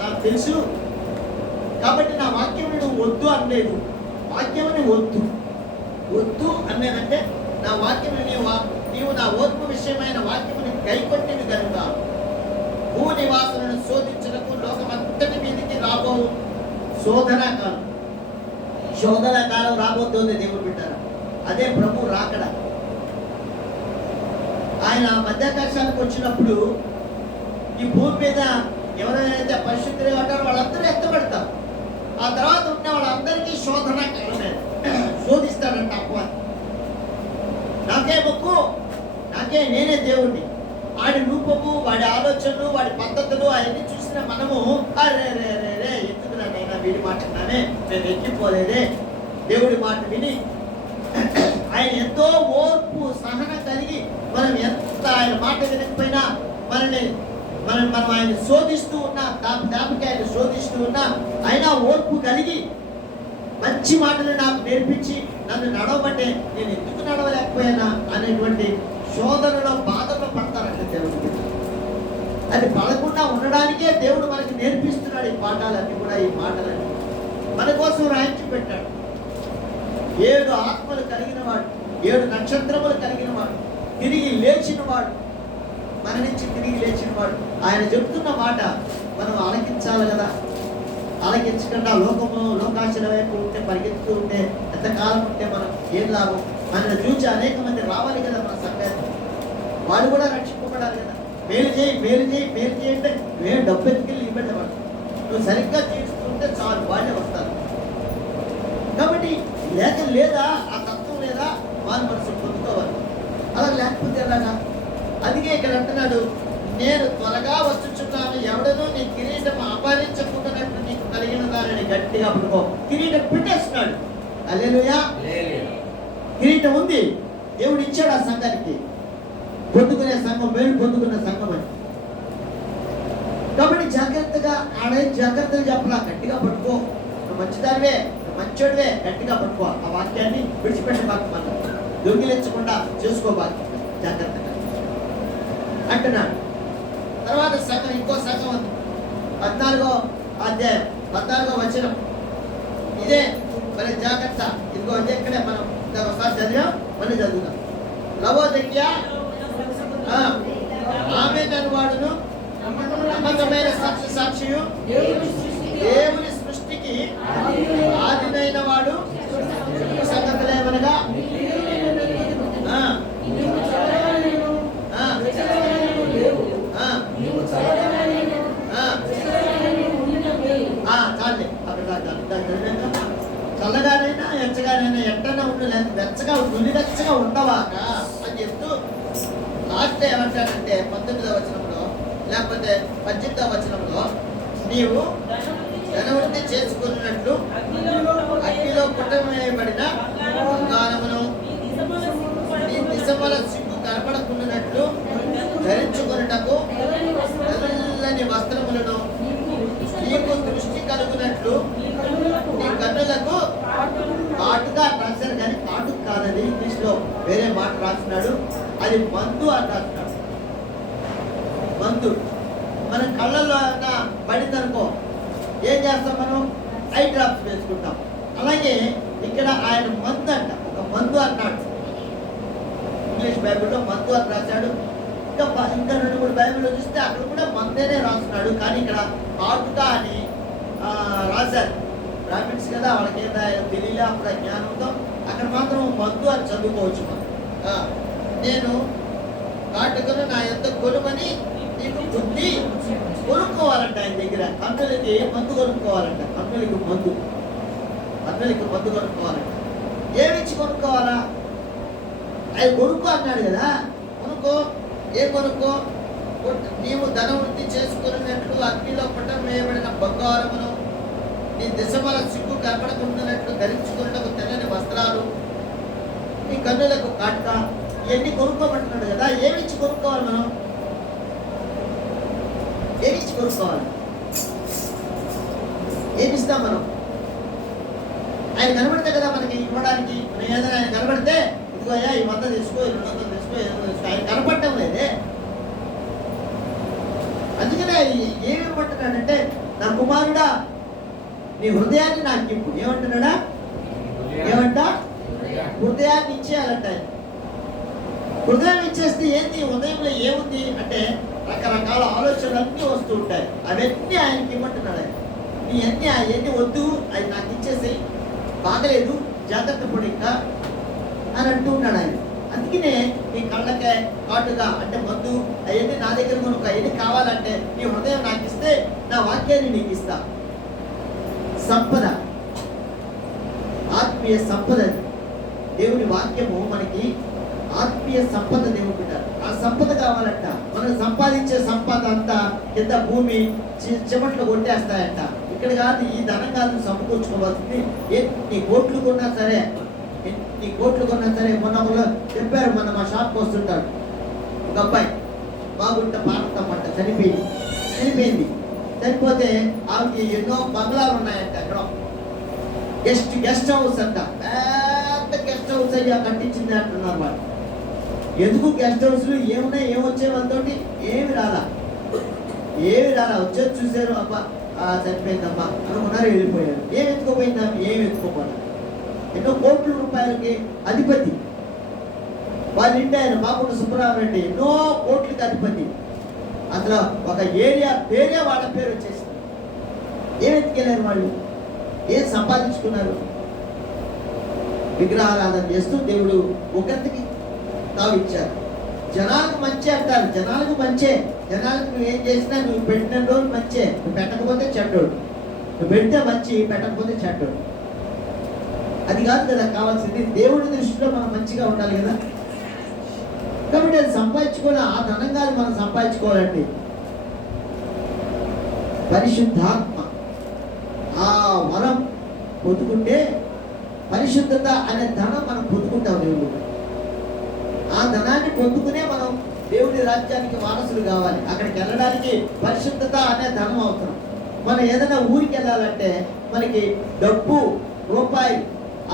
నాకు తెలుసు కాబట్టి నా వాక్యం నువ్వు వద్దు అనలేదు. వాక్యముని వద్దు అన్నదంటే నా వాక్యం నీవు నా ఓర్పు విషయమైన వాక్యముని కైకొట్టివి కనుక భూ నివాసులను శోధించడానికి లోకమంతటి మీదకి రాబో శోధన కాలం రాబోతోంది దేవుడు పెట్టారు. అదే ప్రభు రాకడ. ఆయన మధ్యాకాశానికి వచ్చినప్పుడు ఈ భూమి మీద ఎవరైతే పరిశుద్ధులు అంటారో వాళ్ళందరూ ఎత్తబడతారు. ఆ తర్వాత ఉన్న వాళ్ళందరికీ శోధన కాలమే. శోధిస్తాడంట అపవాది. నాకే మొక్కు, నేనే దేవుణ్ణి. వాడి రూపము, వాడి ఆలోచనలు, వాడి పద్ధతులు అవన్నీ చూసిన మనము రే ఎందుకు నాయనా వీడి మాట విన్నానే, నేను ఎక్కిపోలేదే. దేవుడి మాట విని ఆయన ఎంతో ఓర్పు సహనం కలిగి మనం ఎంత ఆయన మాట వినకపోయినా మనం ఆయన శోధిస్తూ ఉన్నా, దానికి ఆయన శోధిస్తూ ఉన్నా అయినా ఓర్పు కలిగి మంచి మాటలు నాకు నేర్పించి నన్ను నడవబట్టే నేను ఎందుకు నడవలేకపోయానా అనేటువంటి శోధనలో బాధలో పడతారంటే దేవుడు. అది పడకుండా ఉండడానికే దేవుడు మనకి నేర్పిస్తున్నాడు ఈ పాఠాలన్నీ కూడా. ఈ మాటలన్నీ మన కోసం రాయించి పెట్టాడు. 7 ఆత్మలు కలిగిన వాడు, 7 నక్షత్రములు కలిగిన వాడు, తిరిగి లేచిన వాడు, మన నుంచి తిరిగి లేచిన వాడు. ఆయన చెప్తున్న మాట మనం ఆలకించాలి కదా. ఆలకించకుండా లోకాశల వైపు ఉంటే, పరిగెత్తుతూ ఉంటే, ఎంతకాలం ఉంటే మనం ఏం లాభం? ఆయన చూసి అనేక మంది రావాలి కదా మన సంఘానికి. వాళ్ళు కూడా రక్షింపబడాలి కదా. మేలు చేయి అంటే మేము డబ్బు ఎత్తుకెళ్ళి ఇవ్వండి వాళ్ళు. నువ్వు సరిగ్గా చేస్తుంటే చాలు, వాళ్ళే వస్తారు. కాబట్టి లేదా ఆ తత్వం లేదా వాళ్ళ మనసు పొందుకోవాలి. అలా లేకపోతే ఎలాగా? అందుకే ఇక్కడ అంటున్నాడు, నేను త్వరగా వచ్చుచున్నాను, ఎవడనూ నీ కిరీటం అపహరించకుండానట్టు నీకు కలిగిన దానిని గట్టిగా పట్టుకో. కిరీటం పెట్టేస్తున్నాడు. హల్లెలూయా. కిరీటం ఉంది, దేవుడు ఇచ్చాడు ఆ సంఘానికి. పొందుకునే సంఘం, మేలు పొందుకున్న సంఘం అని. కాబట్టి జాగ్రత్తలు చెప్పలా, గట్టిగా పట్టుకో. నువ్వు మంచిదానివే, మంచోడివే, గట్టిగా పట్టుకో. ఆ వాక్యాన్ని విడిచిపెట్టబాకు, మనం దొంగిలించకుండా చేసుకోబాకు, జాగ్రత్తగా అంటున్నాడు. తర్వాత సంఘం, ఇంకో సంఘం ఉంది. 14వ అధ్యాయం 14వ వచనం. ఇదే మరి జాగ్రత్త. ఇదిగో ఇదే ఇక్కడే మనం ఒకసారి చదివాం, మళ్ళీ చదువుతాం. లవోదికయ ఆమె వాడును నమ్మకమైన సాక్షియు, దేవుని సృష్టికి ఆదినైన వాడు, సంగతులేమనగా చల్లగానైనా ఎచ్చగానైనా ఎట్టనే ఉండు, లేదా వెచ్చగా ఉండవాక అని చెప్తూ లాస్ట్ ఏమంటాడంటే 19వ వచనంలో లేకపోతే 18వ వచనంలో, నీవు ధనవృద్ధి చేసుకున్నట్లు అగ్నిలో పుట్టవేయబడిన బంగారమును నీ దిశమల సిగ్గు కనపడకుండానట్లు ధరించుకున్నటకు తెల్లని వస్త్రములను, నీకు దృష్టి కలుగునట్లు నీ కన్నులకు కాటుగా రాశారు. కానీ కాటుకు కాదని ఇంగ్లీష్ లో వేరే మాట రాస్తున్నాడు. అది మందు అని రాస్తున్నాడు. మందు మనం కళ్ళల్లో పడిందనుకో ఏం చేస్తాం? మనం ఐ డ్రాప్స్ వేసుకుంటాం. అలాగే ఇక్కడ ఆయన మందు అంట, ఒక మందు అన్నాడు. ఇంగ్లీష్ బైబిల్లో మందు అని రాశాడు. ఇంకా 2-3 బైబిల్లో చూస్తే అక్కడ కూడా మందేనే రాస్తున్నాడు. కానీ ఇక్కడ కాటుగా అని రాశారు. బ్రాహ్మిన్స్ కదా, వాళ్ళకి ఏం తెలియలే అప్పుడు జ్ఞానంతో. అక్కడ మాత్రం మందు అని చదువుకోవచ్చు మనం. నేను కాటుకను నా ఎంత కొనుమని నీకు బుద్ధి కొనుక్కోవాలంట. ఆయన దగ్గర కన్నులకి మందు కొనుక్కోవాలంట. కన్నులకి మందు కొనుక్కోవాలంట. ఏమిచ్చి కొనుక్కోవాలా? అది కొనుక్కో అన్నాడు కదా. కొనుక్కో. నీవు ధనవృద్ధి చేసుకున్నట్లు అగ్నిలో పుట్టం వేయబడిన బంగారమును, నీ దిశమల సిగ్గు కనపడకుండానట్లు ధరించుకున్నట్టు తెల్లని వస్త్రాలు, నీ కన్నులకు కాటుక, ఇవన్నీ కొనుక్కోమంటున్నాడు కదా. ఏమిచ్చి కొనుక్కోవాలి మనం? ఏమిచ్చి కొనుక్కోవాలి? ఏమిస్తాం మనం? ఆయన కనబడితే కదా మనకి ఇవ్వడానికి. ఏదైనా ఆయన కనబడితే ఇదిగోయా ఈ 100 తీసుకో, ఈ 200 తీసుకో, 500 తీసుకో. ఆయన కనపడటం లేదే. అందుకనే ఏమి ఇవ్వమంటున్నాడంటే, నా కుమారుడా నీ హృదయాన్ని నాకు ఇవ్వు. ఏమంటున్నాడా? ఏమంట? హృదయాన్ని ఇచ్చేయాలంట. హృదయం ఇచ్చేస్తే ఏంటి? హృదయంలో ఏముంది అంటే రకరకాల ఆలోచనలు అన్నీ వస్తూ ఉంటాయి. అవన్నీ ఆయనకి ఇవ్వమంటున్నాడు. ఆయన నీ అవన్నీ వద్దు, అది నాకు ఇచ్చేసి, బాగలేదు, జాగ్రత్త పడి ఇంకా అని అంటూ ఉన్నాడు ఆయన. అందుకనే నీ కళ్ళకే కాటుగా అంటే మందు అవన్నీ నా దగ్గర కొనుక్కో. అవన్నీ కావాలంటే నీ హృదయం నాకు ఇస్తే నా వాక్యాన్ని నీకు ఇస్తా. సంపద, ఆత్మీయ సంపద. దేవుని వాక్యము మనకి ఆత్మీయ సంపద. దేవుడు ఆ సంపద కావాలంట. మనం సంపాదించే సంపద అంతా కింద భూమి చెమట్లు కొట్టేస్తాయంట. ఇక్కడ కాదు, ఈ ధనం కాదు సమకూర్చుకోవాల్సింది. ఎన్ని కోట్లు కొన్నా సరే, ఎన్ని కోట్లు కొన్నా సరే. మొన్న చెప్పారు, మొన్న మా షాప్కి వస్తుంటారు ఒక అబ్బాయి, బాగుంట పార్వతమ్మంట చనిపోయింది. చనిపోతే ఆమెకి ఎన్నో బంగ్లాలు ఉన్నాయంట. అక్కడ గెస్ట్ హౌస్ అంట, పెద్ద గెస్ట్ హౌస్ అయ్యా కట్టించింది అంటున్నారు వాళ్ళు. ఎందుకు గెస్ట్ హౌస్లు ఏమున్నాయి? ఏమొచ్చే వాళ్ళతోటి? ఏమి రాలా. వచ్చేది చూసారు, అబ్బా చనిపోయిందమ్మా అనుకున్నారు, వెళ్ళిపోయారు. ఏమి ఎత్తుకోపోయిందా? ఏమి ఎత్తుకోపోయినా. ఎన్నో కోట్ల రూపాయలకి అధిపతి వాళ్ళ ఇంటి ఆయన బాగుండ సుబ్బరామరెడ్డి, ఎన్నో కోట్లకి అధిపతి. అసలు ఒక ఏరియా పేరే వాళ్ళ పేరు వచ్చేసింది. ఏం ఎత్తుకెళ్ళారు వాళ్ళు? ఏం సంపాదించుకున్నారు? విగ్రహారాధన చేస్తూ దేవుడు ఒకరికి తావిచ్చారు. జనాలకు మంచి అంటారు, జనాలకు మంచే. జనాలకు నువ్వు ఏం చేసినా, నువ్వు పెట్టిన రోజు మంచే, నువ్వు పెట్టకపోతే చెడ్డోడు. నువ్వు పెడితే మంచి, పెట్టకపోతే చెడ్డోడు. అది కాదు కదా కావాల్సింది. దేవుడి దృష్టిలో మనం మంచిగా ఉండాలి కదా. కాబట్టి అది సంపాదించుకోవాలి. ఆ ధనంగా మనం సంపాదించుకోవాలండి. పరిశుద్ధాత్మ ఆ వరం పొందుకుంటే, పరిశుద్ధత అనే ధనం మనం పొందుకుంటాం. దేవుడు ఆ ధనాన్ని పొందుకునే మనం దేవుడి రాజ్యానికి వారసులు కావాలి. అక్కడికి వెళ్ళడానికి పరిశుద్ధత అనే ధనం అవసరం. మనం ఏదైనా ఊరికి వెళ్ళాలంటే మనకి డబ్బు, రూపాయి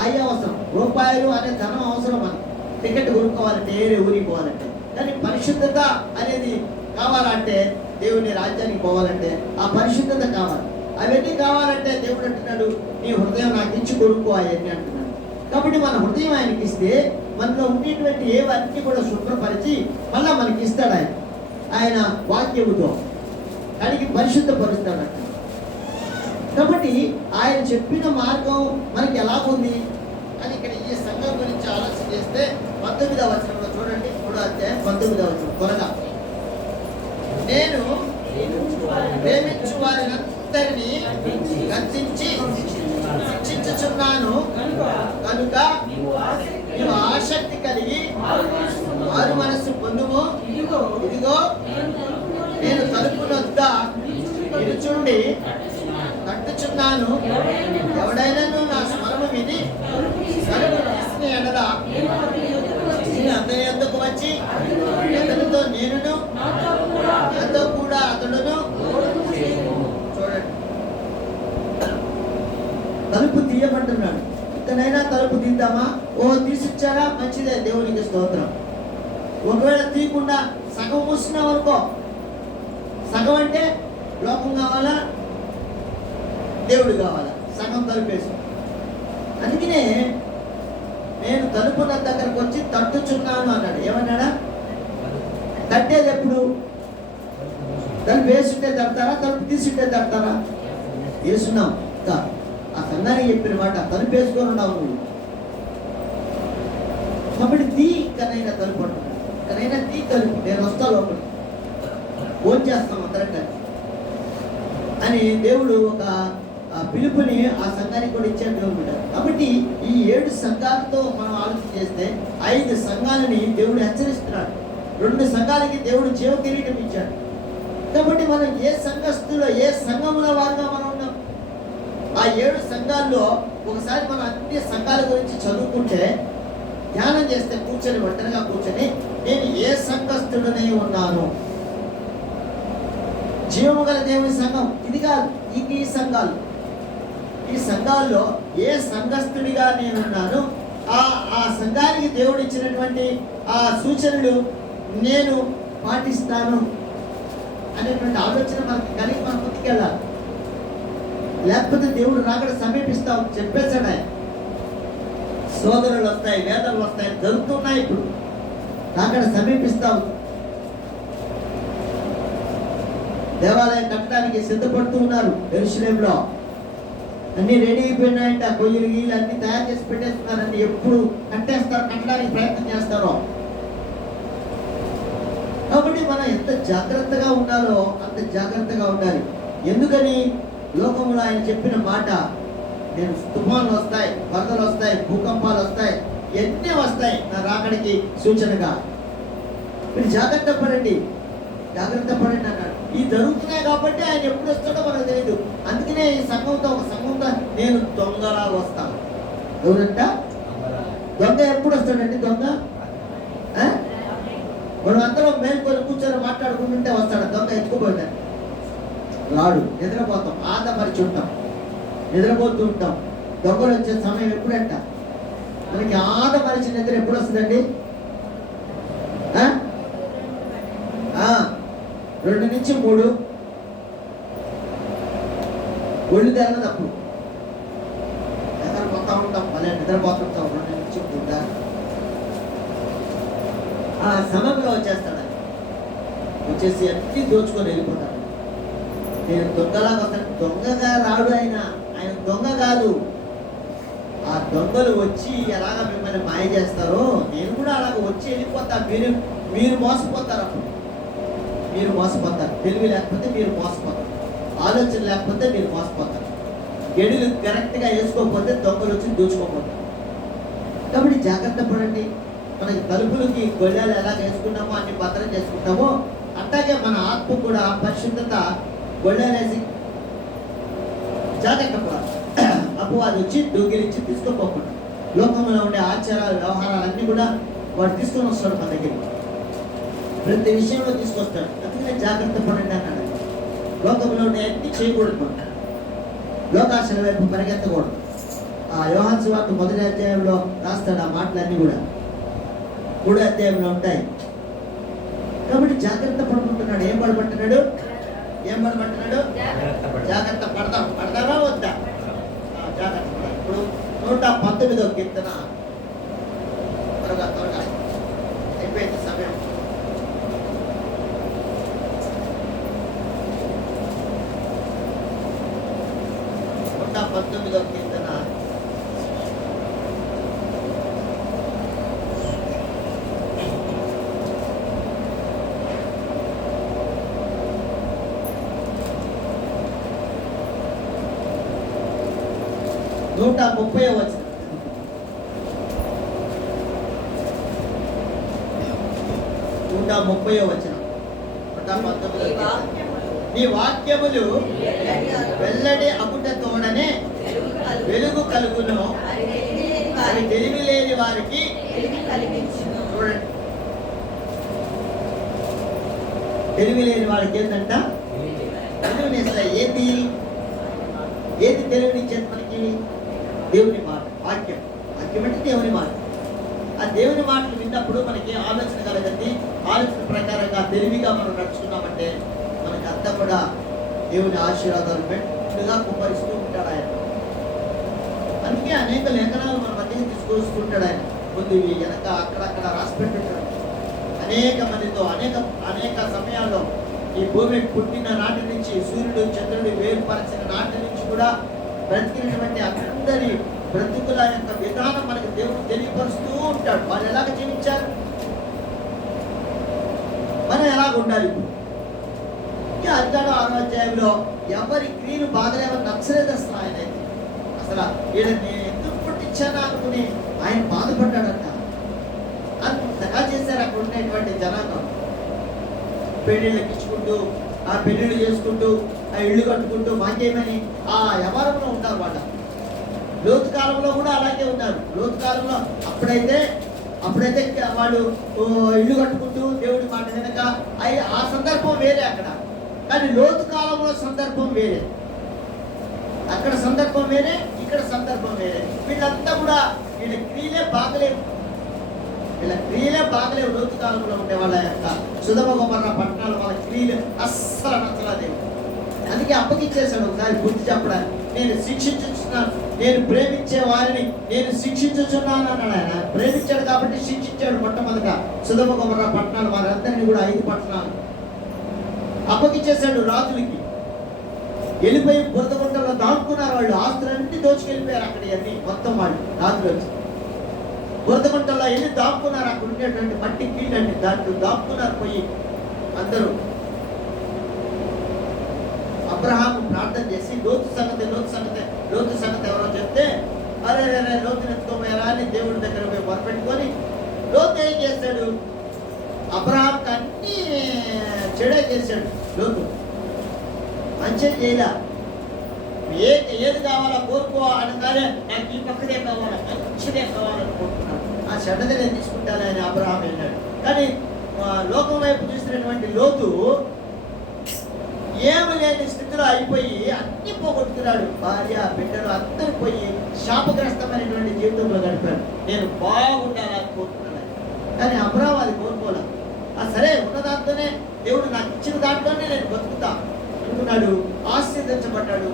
అయ్యే అవసరం. రూపాయలు అనే ధనం అవసరం. మనం టికెట్ కొనుక్కోవాలంటే, ఏరే ఊరికి పోవాలంటే. కానీ పరిశుద్ధత అనేది కావాలంటే, దేవుని రాజ్యానికి పోవాలంటే ఆ పరిశుద్ధత కావాలి. అవన్నీ కావాలంటే దేవుడు అంటున్నాడు, నీ హృదయం నాకు ఇచ్చి కొనుక్కో అవన్నీ అంటున్నాడు. కాబట్టి మన హృదయం ఆయనకి ఇస్తే మనలో ఉండేటువంటి ఏవన్నీ కూడా శుభ్రపరిచి మళ్ళా మనకి ఇస్తాడు. ఆయన వాక్యముతో ఆయనకి పరిశుద్ధపరుస్తాడంట. కాబట్టి ఆయన చెప్పిన మార్గం మనకి ఎలాగుంది అని ఇక్కడ ఈ సంఘం గురించి ఆలోచన చేస్తే 19వ వచనంలో చూడండి. 3వ అధ్యాయం 19వ వచనం. త్వరగా, నేను ప్రేమించు వారినందరినీ గద్దించి శిక్షించుచున్నాను కనుక నీవు ఆసక్తి కలిగి వారు మనస్సు పొందుము. ఇదిగో నేను తలుపు వద్ద నిలుచుండి తట్టుచున్నాను. ఎవడైనా నా స్వరము విని తలుపు తీసిన ఎడల అతని యొద్దకు వచ్చి అతనితో నేనును నాతో కూడా అతడును. చూడండి, తలుపు తీయమంటున్నాడు. ఇతనైనా తలుపు తీద్దామా? తీసిచ్చారా? మంచిదే, దేవునికి స్తోత్రం. ఒకవేళ తీయకుండా సగం మూసుకున్నావు అనుకో, సగం అంటే లోకం కావాలా, దేవుడు కావాలా? సగం తలుపేసు. అందుకనే నేను తలుపు నా దగ్గరకు వచ్చి తట్టుచున్నాను అన్నాడు. ఏమన్నాడా? తట్టేది ఎప్పుడు? తలుపు వేసుంటే తడతారా, తలుపు తీసుంటే తడతారా? వేసున్నాం. ఆ సంఘానికి చెప్పిన మాట, తలుపు వేసుకొని ఉన్నావు నువ్వు. కాబట్టి తీ కనైనా తలుపు అంటున్నాడు. కనైనా తీ తలుపు, నేను వస్తా లోపల, ఫోన్ చేస్తాం అందరం అని దేవుడు ఒక పిలుపుని ఆ సంఘానికి కూడా ఇచ్చాడు దేవుడు. కాబట్టి ఈ 7 సంఘాలతో మనం ఆలోచన చేస్తే 5 సంఘాలని దేవుడు హెచ్చరిస్తున్నాడు. 2 సంఘాలకి దేవుడు జీవ కిరీటం ఇచ్చాడు. కాబట్టి మనం ఏ సంఘస్థులో, ఏ సంఘముల వారిగా మనం ఉన్నాం. ఆ 7 సంఘాల్లో ఒకసారి మనం అన్ని సంఘాల గురించి చదువుకుంటే ధ్యానం చేస్తే కూర్చొని ఒంటరిగా కూర్చొని నేను ఏ సంఘస్థుడనై ఉన్నాను, జీవము గల దేవుని సంఘం ఇది కాదు, ఈ సంఘాలు, ఈ సంఘాల్లో ఏ సంఘస్థుడిగా నేనున్నాను, ఆ సంఘానికి దేవుడు ఇచ్చినటువంటి ఆ సూచనలు నేను పాటిస్తాను అనేటువంటి ఆలోచన మనకి కలిగి మన ముందుకెళ్ళాలి. లేకపోతే దేవుడు రాకడ సమీపిస్తాం చెప్పేశాడు ఆయన. సోదరులు వస్తాయి, వేదనలు వస్తాయి, జరుగుతున్నాయి. ఇప్పుడు రాకడ సమీపిస్తాం. దేవాలయం కట్టడానికి సిద్ధపడుతూ ఉన్నారు. యెరూషలేములో అన్ని రెడీ అయిపోయినాయంట. కొయ్యలు గీళ్ళు అన్ని తయారు చేసి పెట్టేస్తున్నారండి. ఎప్పుడు కట్టేస్తారు, కట్టడానికి ప్రయత్నం చేస్తారో. కాబట్టి మనం ఎంత జాగ్రత్తగా ఉండాలో అంత జాగ్రత్తగా ఉండాలి. ఎందుకని? లోకంలో ఆయన చెప్పిన మాట, నేను తుఫాన్లు వస్తాయి, వరదలు వస్తాయి, భూకంపాలు వస్తాయి, ఎన్ని వస్తాయి నా రాకడికి సూచనగా. మీరు జాగ్రత్త పడండి, జాగ్రత్త పడండి అన్నాడు. ఈ జరుగుతున్నాయి కాబట్టి ఆయన ఎప్పుడు వస్తాడో మనకు తెలియదు. అందుకనే ఈ సంఘంతో ఒక సంఘంతో నేను దొంగలా వస్తాను. ఎవరంట? దొంగ ఎప్పుడు వస్తాడండి? దొంగ మనం అందరం మేల్కొని కూర్చొని మాట్లాడుకుంటుంటే వస్తాడు. దొంగ ఎత్తుకుపోతాడు, రాడు. నిద్రపోతాం, ఆదమరిచి ఉంటాం, నిద్రపోతూ ఉంటాం. దొంగలు వచ్చే సమయం ఎప్పుడంట? మనకి ఆదమరిచి నిద్ర ఎప్పుడు వస్తుందండి? 2 నుంచి 3 ఒళ్ళు తెల్లదప్పుడు నిద్రపోతా ఉంటాం, మళ్ళీ నిద్రపోతుంటాం. 2 నుంచి 3 ఆ సమయంలో వచ్చేస్తాడు. వచ్చేసి అన్ని దోచుకొని వెళ్ళిపోతాడు. నేను దొంగలాగా వస్తాను. దొంగగా రాడు ఆయన, ఆయన దొంగ కాదు. ఆ దొంగలు వచ్చి ఎలాగ మిమ్మల్ని మాయ చేస్తారో నేను కూడా అలాగ వచ్చి వెళ్ళిపోతా. మీరు మోసపోతారు. అప్పుడు మీరు మోసపోతారు. తెలివి లేకపోతే మీరు మోసపోతారు, ఆలోచన లేకపోతే మీరు మోసపోతారు. గెడులు కరెక్ట్గా వేసుకోకపోతే దొంగలు వచ్చి దోచుకోపోతారు. కాబట్టి జాగ్రత్త పడండి. మనకి తలుపులకి గొళ్ళాలు ఎలా చేసుకున్నామో అన్ని భద్రం చేసుకుంటామో అట్లాగే మన ఆత్మ కూడా పరిశుద్ధత గొళ్ళాలేసి జాగ్రత్త పడాలి. అపవాది వచ్చి దొంగిలించి తీసుకోపోకుండా లోకంలో ఉండే ఆచారాలు వ్యవహారాలన్నీ కూడా వాడు తీసుకొని వస్తాడు. మన దగ్గర ప్రతి విషయంలో తీసుకొస్తాడు. అందుకనే జాగ్రత్త పడండి అన్నాడు. లోకంలో ఉండే అన్ని చేయకూడదు, లోకాశల వైపు పరిగెత్తకూడదు. ఆ యోహాను సువార్త 1వ అధ్యాయంలో రాస్తాడు ఆ మాటలన్నీ కూడా. 3వ అధ్యాయంలో ఉంటాయి. కాబట్టి జాగ్రత్త పడుకుంటున్నాడు. ఏం పడబట్టున్నాడు? జాగ్రత్త పడదామా వద్దా? జాగ్రత్త పడ. ఇప్పుడు 119వ కీర్తన. త్వరగా అయిపోయింది సమయం. కీర్తన 130వ వచనం. నీ వాక్యములు వెల్లడి అగుట తోడనే వెలుగు కలుగును, అది తెలివి లేని వారికి. చూడండి, తెలివి లేని వారికి ఏంటంట? తెలివిని అసలు ఏది తెలివినిచ్చేది మనకి? దేవుని మాట, వాక్యం. వాక్యం అంటే దేవుని మాట. ఆ దేవుని మాటలు విన్నప్పుడు మనకి ఆలోచన కలగద్ది. ఆలోచన ప్రకారంగా తెలివిగా మనం నడుచుకున్నామంటే మనకి అంతా కూడా దేవుని ఆశీర్వాదాలు మెండుగా కుమ్మరిస్తూ ఉంటాడు ఆయన. అందుకే అనేక లేఖనాలు మన మధ్యకి తీసుకొస్తుంటాడు ఆయన. ముందు వెనక అక్కడక్కడ రాసి పెట్టుంటాడు. అనేక మందితో అనేక సమయాల్లో ఈ భూమి పుట్టిన నాటి నుంచి, సూర్యుడు చంద్రుడు వేరుపరిచిన నాటి నుంచి కూడా బ్రతికినటువంటి అందరి బ్రతుకుల యొక్క విధానం మనకి దేవుడు తెలియపరుస్తూ ఉంటాడు. వాళ్ళు ఎలాగ జీవించారు, మనం ఎలాగ ఉండాలి. ఇంకా 6వ అధ్యాయంలో ఎవరి క్రియలు బాధలేవని నచ్చలేదు అసలు ఆయన. అసలు వీళ్ళని ఎందుకు పుట్టించానా అనుకుని ఆయన బాధపడ్డాడంట. అంతగా చేశారు అక్కడ ఉండేటువంటి జనాంగం. పెళ్ళిళ్ళకి ఇచ్చుకుంటూ, ఆ పెళ్ళిళ్ళు చేసుకుంటూ, ఆ ఇళ్ళు కట్టుకుంటూ మాకేమని ఆ వ్యవహారంలో ఉన్నారు. వాళ్ళ లోతు కాలంలో కూడా అలాగే ఉన్నారు. లోతు కాలంలో అప్పుడైతే అప్పుడైతే వాళ్ళు ఇల్లు కట్టుకుంటూ దేవుడి మాట వెనక ఆ సందర్భం వేరే అక్కడ. కానీ లోతు కాలంలో సందర్భం వేరే, అక్కడ సందర్భం వేరే, ఇక్కడ సందర్భం వేరే. వీళ్ళంతా కూడా వీళ్ళ క్రియలే బాగలేవు. లోతు కాలంలో ఉండే వాళ్ళ యొక్క సొదొమ గొమొర్రా పట్టణాలు వాళ్ళ క్రియలు అస్సలు నచ్చలేదు. అందుకే అప్పగిచ్చేశాడు ఒకసారి బుద్ధి చెప్పడానికి. నేను శిక్షించుచున్నాను, నేను ప్రేమించే వారిని నేను శిక్షించుచున్నాను అన్నాడు ఆయన. ప్రేమించాడు కాబట్టి శిక్షించాడు. మొట్టమొదట సొదొమ గొమొర్రా పట్టణాలు వారందరినీ కూడా 5 పట్టణాలు అప్పగిచ్చేశాడు రాజులకి. వెళ్ళిపోయి బురదగుంటలో దాక్కున్నారు వాళ్ళు. ఆస్తులన్నీ దోచుకెళ్ళిపోయారు అక్కడ అన్ని మొత్తం వాళ్ళు రాజులు వచ్చి బురదగుంటలో వెళ్ళి దాక్కున్నారు. అక్కడ ఉండేటువంటి మట్టి కీళ్ళండి దాంట్లో దాక్కున్నారు పోయి అందరూ. అబ్రహాము ప్రార్థన చేసి లోతు సంగతి ఎవరో చెప్తే అరే లోతుని ఎత్తుకోపోయారా అని దేవుడి దగ్గర పోయి మొరపెట్టుకొని లోతు ఏం చేశాడు? అబ్రహాంకి అన్ని చెడే చేశాడు. లోతు మంచిగా చేయలే. ఏది కావాలా కోరుకో అనగానే నాకు ఈ పక్కదే కావాలా, మంచిదే కావాలని కోరుకున్నాడు. ఆ చెడ్డదే నేను తీసుకుంటాను అని అబ్రహాం వెళ్ళాడు. కానీ లోకం వైపు చూసినటువంటి లోతు ఏమి లేని స్థితిలో అయిపోయి అన్ని పోగొట్టుకున్నాడు. భార్య బిడ్డలు అందరూ పోయి శాపగ్రస్తమైనటువంటి జీవితంలో గడిపాడు. నేను బాగుండాలని కోరుకున్నాను. కానీ అబ్రహాం అది కోరుకోలే. సరే ఉన్న దాంతోనే దేవుడు నాకు ఇచ్చిన దాంట్లోనే నేను బతుకుతా అనుకున్నాడు. ఆశీర్వదించబడ్డాడు.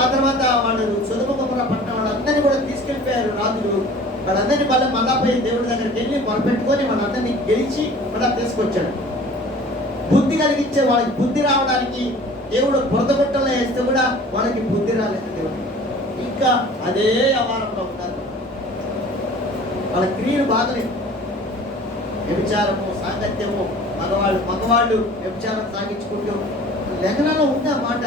ఆ తర్వాత వాళ్ళు సొదొమ గొమొర్రా పట్టణం వాళ్ళందరినీ కూడా తీసుకెళ్ళిపోయారు రాజులు. వాళ్ళందరినీ మళ్ళా పోయి దేవుడి దగ్గరికి వెళ్ళి మొరపెట్టుకొని వాళ్ళందరినీ గెలిచి మళ్ళా తీసుకొచ్చాడు. బుద్ధి కలిగించే వాళ్ళకి బుద్ధి రావడానికి దేవుడు బురదగుట్టలో వేస్తే కూడా వాళ్ళకి బుద్ధి రాలేదు. దేవుడు ఇంకా అదే అవారంలో ఉన్నారు. వాళ్ళ క్రియలు బాగలేదు. వ్యభిచారము, సాంగత్యము, మగవాళ్ళు వ్యభిచారం సాగించుకుంటూ లేఖనాల్లో ఉందా మాట.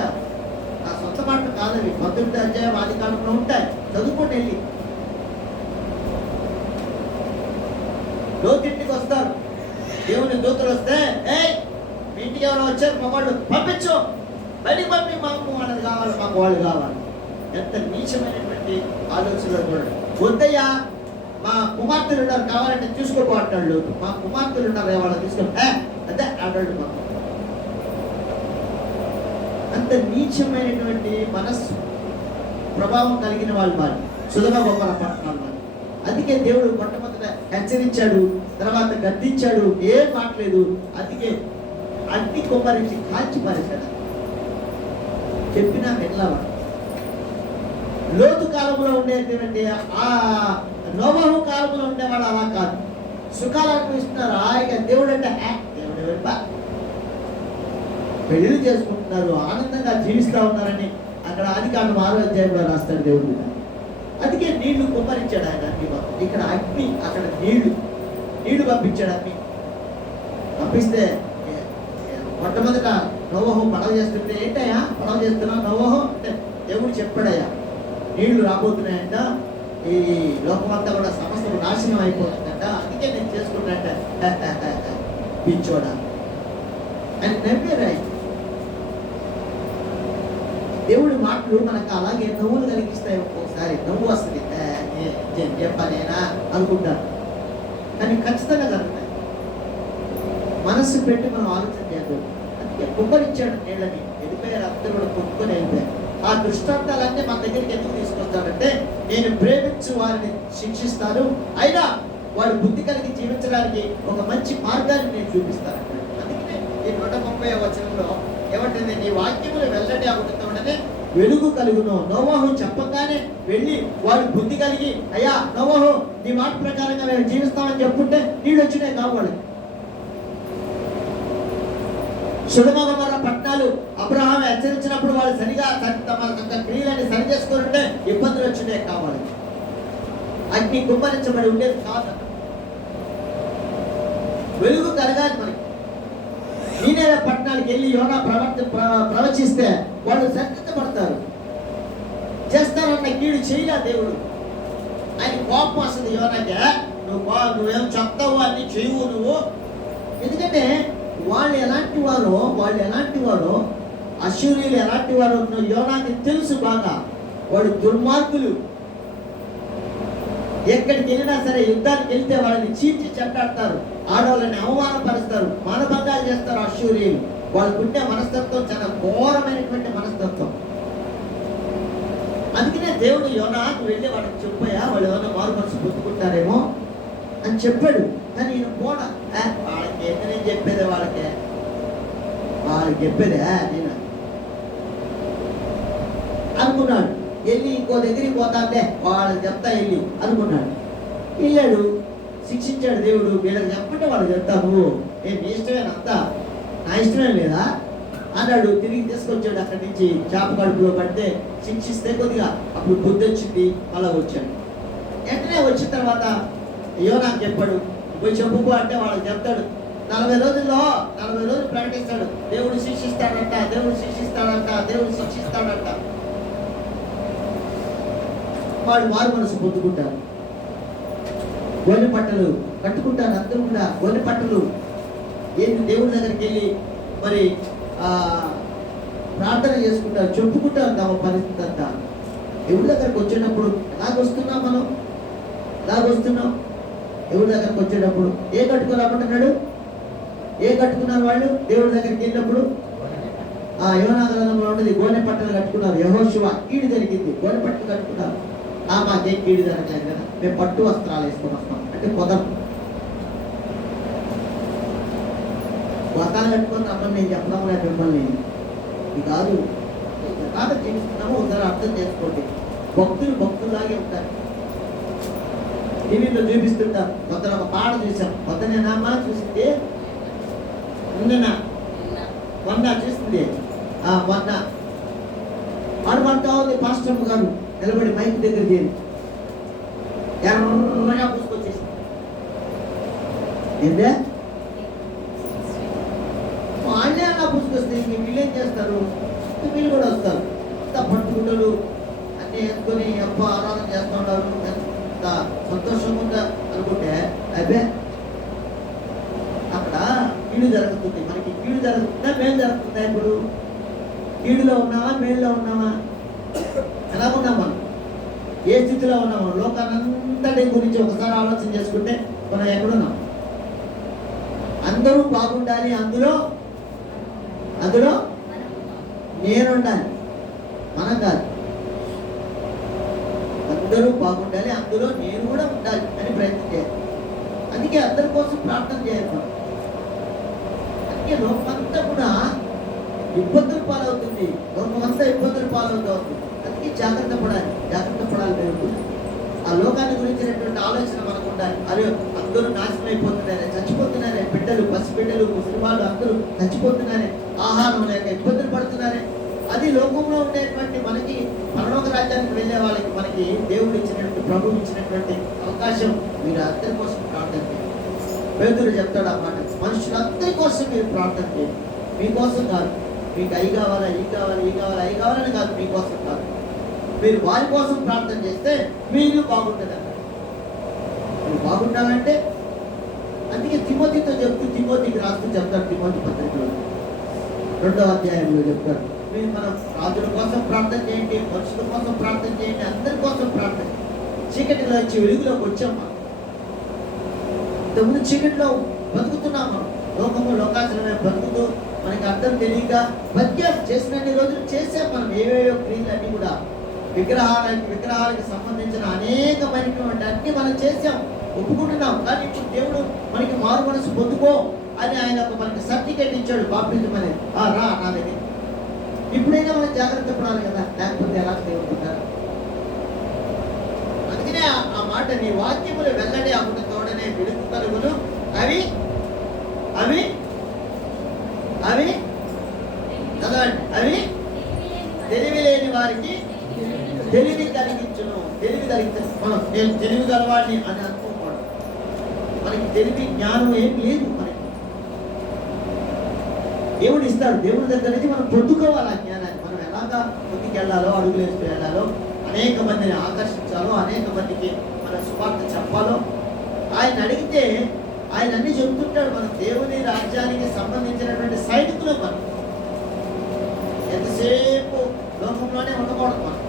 నా సొంత మాట కాదవి. 19వ అధ్యాయం ఆదికాండంలో ఉంటాయి, చదువుకోండి వెళ్ళి. లోతింటికి వస్తారు దేవుని దూతలు వస్తే, మీ ఇంటికి ఎవరో వచ్చారు మగవాళ్ళు పంపించు, బయటికి పంపి, మాకు వాళ్ళది కావాలి, మాకు వాళ్ళు కావాలి. ఎంత నీచమైనటువంటి ఆలోచనలో చూడండి. వద్దయ్యా మా కుమార్తెలు ఉన్నారు కావాలంటే తీసుకోపో అంటాడు. మా కుమార్తెలు ఉన్నారు వాళ్ళని తీసుకో అదే అంటాడు. మాకు అంత నీచమైనటువంటి మనస్సు ప్రభావం కలిగిన వాళ్ళు వారు సొదొమ గొమొర్రా పట్టణాలు వారు. అందుకే దేవుడు మొట్టమొదట హెచ్చరించాడు, తర్వాత గద్దించాడు, ఏం మాట్లేదు. అందుకే అగ్ని కుమ్మరించి కాల్చి పారేశాడు. చెప్పినా వెళ్ళావాడు. లోతు కాలంలో ఉండేటువంటి ఆ నోవహు కాలంలో ఉండేవాడు అలా కాదు. సుఖాలు అనుభవిస్తున్నారు. హాయిగా దేవుడు అంటే దేవుడు పెళ్లి చేసుకుంటున్నారు, ఆనందంగా జీవిస్తూ ఉన్నారని అక్కడ ఆదికాండం 6వ అధ్యాయంలో రాస్తాడు దేవుడు. అందుకే నీళ్లు కుమ్మరించాడు ఆయన. ఇక్కడ అగ్ని, అక్కడ నీళ్లు పంపించాడు. అగ్ని పంపిస్తే మొట్టమొదట నోవహు పడవ చేస్తుంటే, ఏంటయ్యా పడవ చేస్తున్నావు నోవహు అంటే, దేవుడు చెప్పాడయ్యా నీళ్లు రాబోతున్నాయంట, ఈ లోకమంతా కూడా సమస్యలు నాశనం అయిపోతుందంట, అందుకే నేను చేసుకుంటానంట. పిచ్చోడా అని నవ్వారు. దేవుడి మాటలు మనకు అలాగే నవ్వులు కలిగిస్తాయి. ఒక్కొక్కసారి నవ్వు వస్తుంది, చెప్పనేనా అనుకుంటారు, కానీ ఖచ్చితంగా జరుగుతాయి. మనస్సు పెట్టి మనం ఆలోచన చేయదు. అందుకే కుమ్మరించాడు నీళ్ళని. వెళ్ళిపోయారు అందరూ కూడా కొట్టుకొని వెళ్ళిపోయారు. ఆ దృష్టాంతాలన్నీ మన దగ్గరికి ఎందుకు తీసుకొస్తాడంటే, నేను ప్రేమించు వారిని శిక్షిస్తాను, అయినా వాడు బుద్ధి కలిగి జీవించడానికి ఒక మంచి మార్గాన్ని నేను చూపిస్తాను. అందుకనే ఈ 130వ వచనంలో ఏమంటుంది, నీ వాక్యములు వెల్లడి అవుతుండనే వెలుగు కలుగును. నోవహు చెప్పగానే వెళ్ళి వాడు బుద్ధి కలిగి, అయ్యా నోవహు నీ మాట ప్రకారంగా మేము జీవిస్తామని చెప్పుకుంటే నీళ్ళు వచ్చినాయి కావాలి. సొదొమ గొమొర్రా పట్టణాలు అబ్రహాం హెచ్చరించినప్పుడు వాళ్ళు సరిగా తమ క్రియలని సరి చేసుకుంటే ఇబ్బందులు వచ్చినాయి కావాలి. అగ్ని కుమ్మరించబడి ఉండేది కాదు. వెలుగు కలగాలి మనకి. నీనేవే పట్టణానికి వెళ్ళి యోనా ప్రవచిస్తే వాళ్ళు సంతృప్తిపడతారు. చేస్తారన్న కీడు చేయలే దేవుడు. ఆయన కోపం వస్తుంది యోనాకే, నువ్వేం చెప్తావు అన్ని చేయవు నువ్వు. ఎందుకంటే వాళ్ళు ఎలాంటి వారో అశ్షూరీయులు ఎలాంటి వారో యోనాకి తెలుసు బాగా. వాడు దుర్మార్గులు. ఎక్కడికి వెళ్ళినా సరే యుద్ధానికి వెళ్తే వాళ్ళని చీల్చి చెట్టాడతారు, ఆడవాళ్ళని అవమానపరుస్తారు, మానభంగాలు చేస్తారు అశ్షూరీయులు. వాళ్ళకుండే మనస్తత్వం చాలా ఘోరమైనటువంటి మనస్తత్వం. అందుకనే దేవుడు యోనా వెళ్ళి వాళ్ళకి చెప్పాయా, వాళ్ళు ఏమైనా మారు మనసు పొందుకుంటారేమో అని చెప్పాడు. కానీ ఈయన కూడా వాళ్ళకి ఎంత నేను చెప్పేదే, వాళ్ళకి చెప్పేదే నేను అనుకున్నాడు. వెళ్ళి ఇంకో దగ్గరికి పోతాందే వాళ్ళకి చెప్తా వెళ్ళి అనుకున్నాడు. వెళ్ళాడు, శిక్షించాడు దేవుడు. వీళ్ళకి చెప్పంటే వాళ్ళు చెప్తాను, మీ ఇష్టమేనంతా, నా ఇష్టమే లేదా అన్నాడు. తిరిగి తీసుకొచ్చాడు అక్కడి నుంచి. చేప కడుపులో పడితే శిక్షిస్తే కొద్దిగా అప్పుడు బుద్ధి వచ్చింది, అలా వచ్చాడు. వెంటనే వచ్చిన తర్వాత యోనాకు చెప్పాడు, పోయి చెప్పుకో అంటే వాళ్ళకి చెప్తాడు. 40 రోజుల్లో 40 రోజులు ప్రకటిస్తాడు, దేవుడు శిక్షిస్తాడంట, దేవుడు శిక్షిస్తాడంట, దేవుడు శిక్షిస్తాడంట. వాళ్ళు మారు మనసు పొందుకుంటారు, గోనె పట్టలు కట్టుకుంటారు. అందరూ కూడా గోనె పట్టలు ఏంటి దేవుడి దగ్గరికి వెళ్ళి మరి ప్రార్థన చేసుకుంటారు, చెప్పుకుంటారు తమ పరిస్థితి అంతా. దేవుడి దగ్గరకు వచ్చేటప్పుడు ఎలాగొస్తున్నాం మనం, ఎలాగొస్తున్నాం దేవుడి దగ్గరకు వచ్చేటప్పుడు ఏ కట్టుకుని రమ్మంటున్నాడు, ఏ కట్టుకున్నారు వాళ్ళు దేవుడి దగ్గరికి వెళ్ళినప్పుడు? యోనా గ్రంథంలో ఉన్నది గోనె పట్టలు కట్టుకున్నారు. యెహోషువ కీడు జరిగింది, గోనె పట్టలు కట్టుకున్నారు. మాకేం కీడు జరగలేదు కదా, మేము పట్టు వస్త్రాలు వేసుకొని వస్తాం అంటే కుదరదు. వస్త్రాలు కట్టుకొని రమ్మని నేను చెప్పడం లేదు మిమ్మల్ని, ఇది కాదు. ఎలాగ జీవిస్తున్నామో ఒకసారి అర్థం చేసుకోండి. భక్తులు భక్తుల్లాగే ఉంటారు. టీవీలో చూపిస్తుంటారు. మొత్తం ఒక పాట చూసాం, మొత్తనేనామా చూసింది, మొన్న చూసింది, మొన్న ఆడమంటా ఉంది. పాస్టర్ గారు నిలబడి మైక్ దగ్గర చేరి ఎర్రగా పూసుకొచ్చేసింది. ఏంటే వాళ్ళే అలా పూసుకొస్తే ఇంక వీళ్ళేం చేస్తారు, వీళ్ళు కూడా వస్తారు. అంత పట్టుకుంటలు అన్నీ వేసుకొని ఎప్ప ఆరాధన చేస్తూ ఉంటారు. ఎంత సంతోషంగా ఉందా అనుకుంటే అబ్బే అక్కడ కీడు జరుగుతుంది. మనకి కీడు జరుగుతుందా, మేలు జరుగుతుందా? ఇప్పుడు కీడులో ఉన్నావా, మేలులో ఉన్నావా? ఎలా ఉన్నాం మనం, ఏ స్థితిలో ఉన్నాము? లోకానంతటి గురించి ఒకసారి ఆలోచన చేసుకుంటే మనం ఎక్కడున్నాం? అందరూ బాగుండాలి, అందులో నేనుండాలి, మనం కాదు. అందరూ బాగుండాలి, అందులో నేను కూడా ఉండాలి అని ప్రయత్నం చేయాలి. అందుకే అందరి కోసం ప్రార్థన చేయాలి మనం. అందుకే లోకమంతా కూడా ఇబ్బందులు పాలవుతుంది, లోకమంతా ఇబ్బందులు పాలవుతుంది. అందుకే జాగ్రత్త పడాలి దేవుడు. ఆ లోకాన్ని గురించినటువంటి ఆలోచన మనకు ఉండాలి. అరే అందరూ నాశనం అయిపోతున్నారే, చచ్చిపోతున్నారే, బిడ్డలు, పసిబిడ్డలు, ముసలివాళ్ళు అందరూ చచ్చిపోతున్నారే, ఆహారం లేక ఇబ్బందులు పడుతున్నారే. అది లోకంలో ఉండేటువంటి మనకి పరలోక రాజ్యానికి వెళ్ళే వాళ్ళకి మనకి దేవుడు ఇచ్చినటువంటి, ప్రభువు ఇచ్చినటువంటి అవకాశం. మీరు అందరి కోసం ప్రార్థన చేయండి. పేతురు చెప్తాడు ఆ మాట, మనుషులందరి కోసం మీరు ప్రార్థన చేయండి, మీకోసం కాదు. మీకు అవి కావాలా, ఈ కావాలని కాదు, మీకోసం కాదు. మీరు వారి కోసం ప్రార్థన చేస్తే మీరు బాగుంటుంది అన్నారు. మీరు బాగుండాలంటే అందుకే తిమోతితో చెప్తూ, తిమోతికి రాస్తూ చెప్తారు. తిమోతి పత్రికలో 2వ అధ్యాయంలో చెప్తారు, మీరు మనం రాజుల కోసం ప్రార్థన చేయండి, మనుషుల కోసం ప్రార్థన చేయండి, అందరి కోసం ప్రార్థన. చీకటిలో వచ్చి వెలుగులోకి వచ్చాం. మనం ఇంతకుముందు చీకటిలో బతుకుతున్నాం. మనం లోకంలో లోకాచరణ బతుకుతూ మనకి అర్థం తెలియక బతికాం. చేసినన్ని రోజులు చేసాం మనం ఏవేవో క్రియలు అన్నీ కూడా. విగ్రహాలకి సంబంధించిన అనేకమైనటువంటి అన్ని మనం చేసాం, ఒప్పుకుంటున్నాం. కానీ ఇప్పుడు దేవుడు మనకి మారు మనసు పొందుకో అని ఆయన మనకి సర్టిఫికేట్ ఇచ్చాడు, బాప్టిజం అనేది. రా నా దగ్గర. ఇప్పుడైనా మనం జాగ్రత్త పడాలి కదా, లేకపోతే ఎలా దేవుడుకుంటారు? అందుకనే ఆ మాట, నీ వాక్యములు వెల్లడి అప్పుడు తోడనే వెలుగు కలుగును, అవి అవి అవి చదవండి, అవి తెలివి లేని వారికి తెలివి కలిగించును. తెలివి కలిగించు. మనం నేను తెలివి గలవాడిని అని అనుకోకూడదు. మనకి తెలివి జ్ఞానం ఏం లేదు. మనకి దేవుడు ఇస్తాడు. దేవుడి దగ్గర నుంచి మనం పొందుకోవాలి ఆ జ్ఞానాన్ని. మనం ఎలాగా ముందుకు వెళ్ళాలో, అడుగులు వేస్తూ వెళ్ళాలో, అనేక మందిని ఆకర్షించాలో, అనేక మందికి మన సువార్త చెప్పాలో ఆయన అడిగితే ఆయన అన్ని చెబుతుంటాడు. మన దేవుని రాజ్యానికి సంబంధించినటువంటి సైనికులు మనం ఎంతసేపు లోకంలోనే ఉండకూడదు. మనం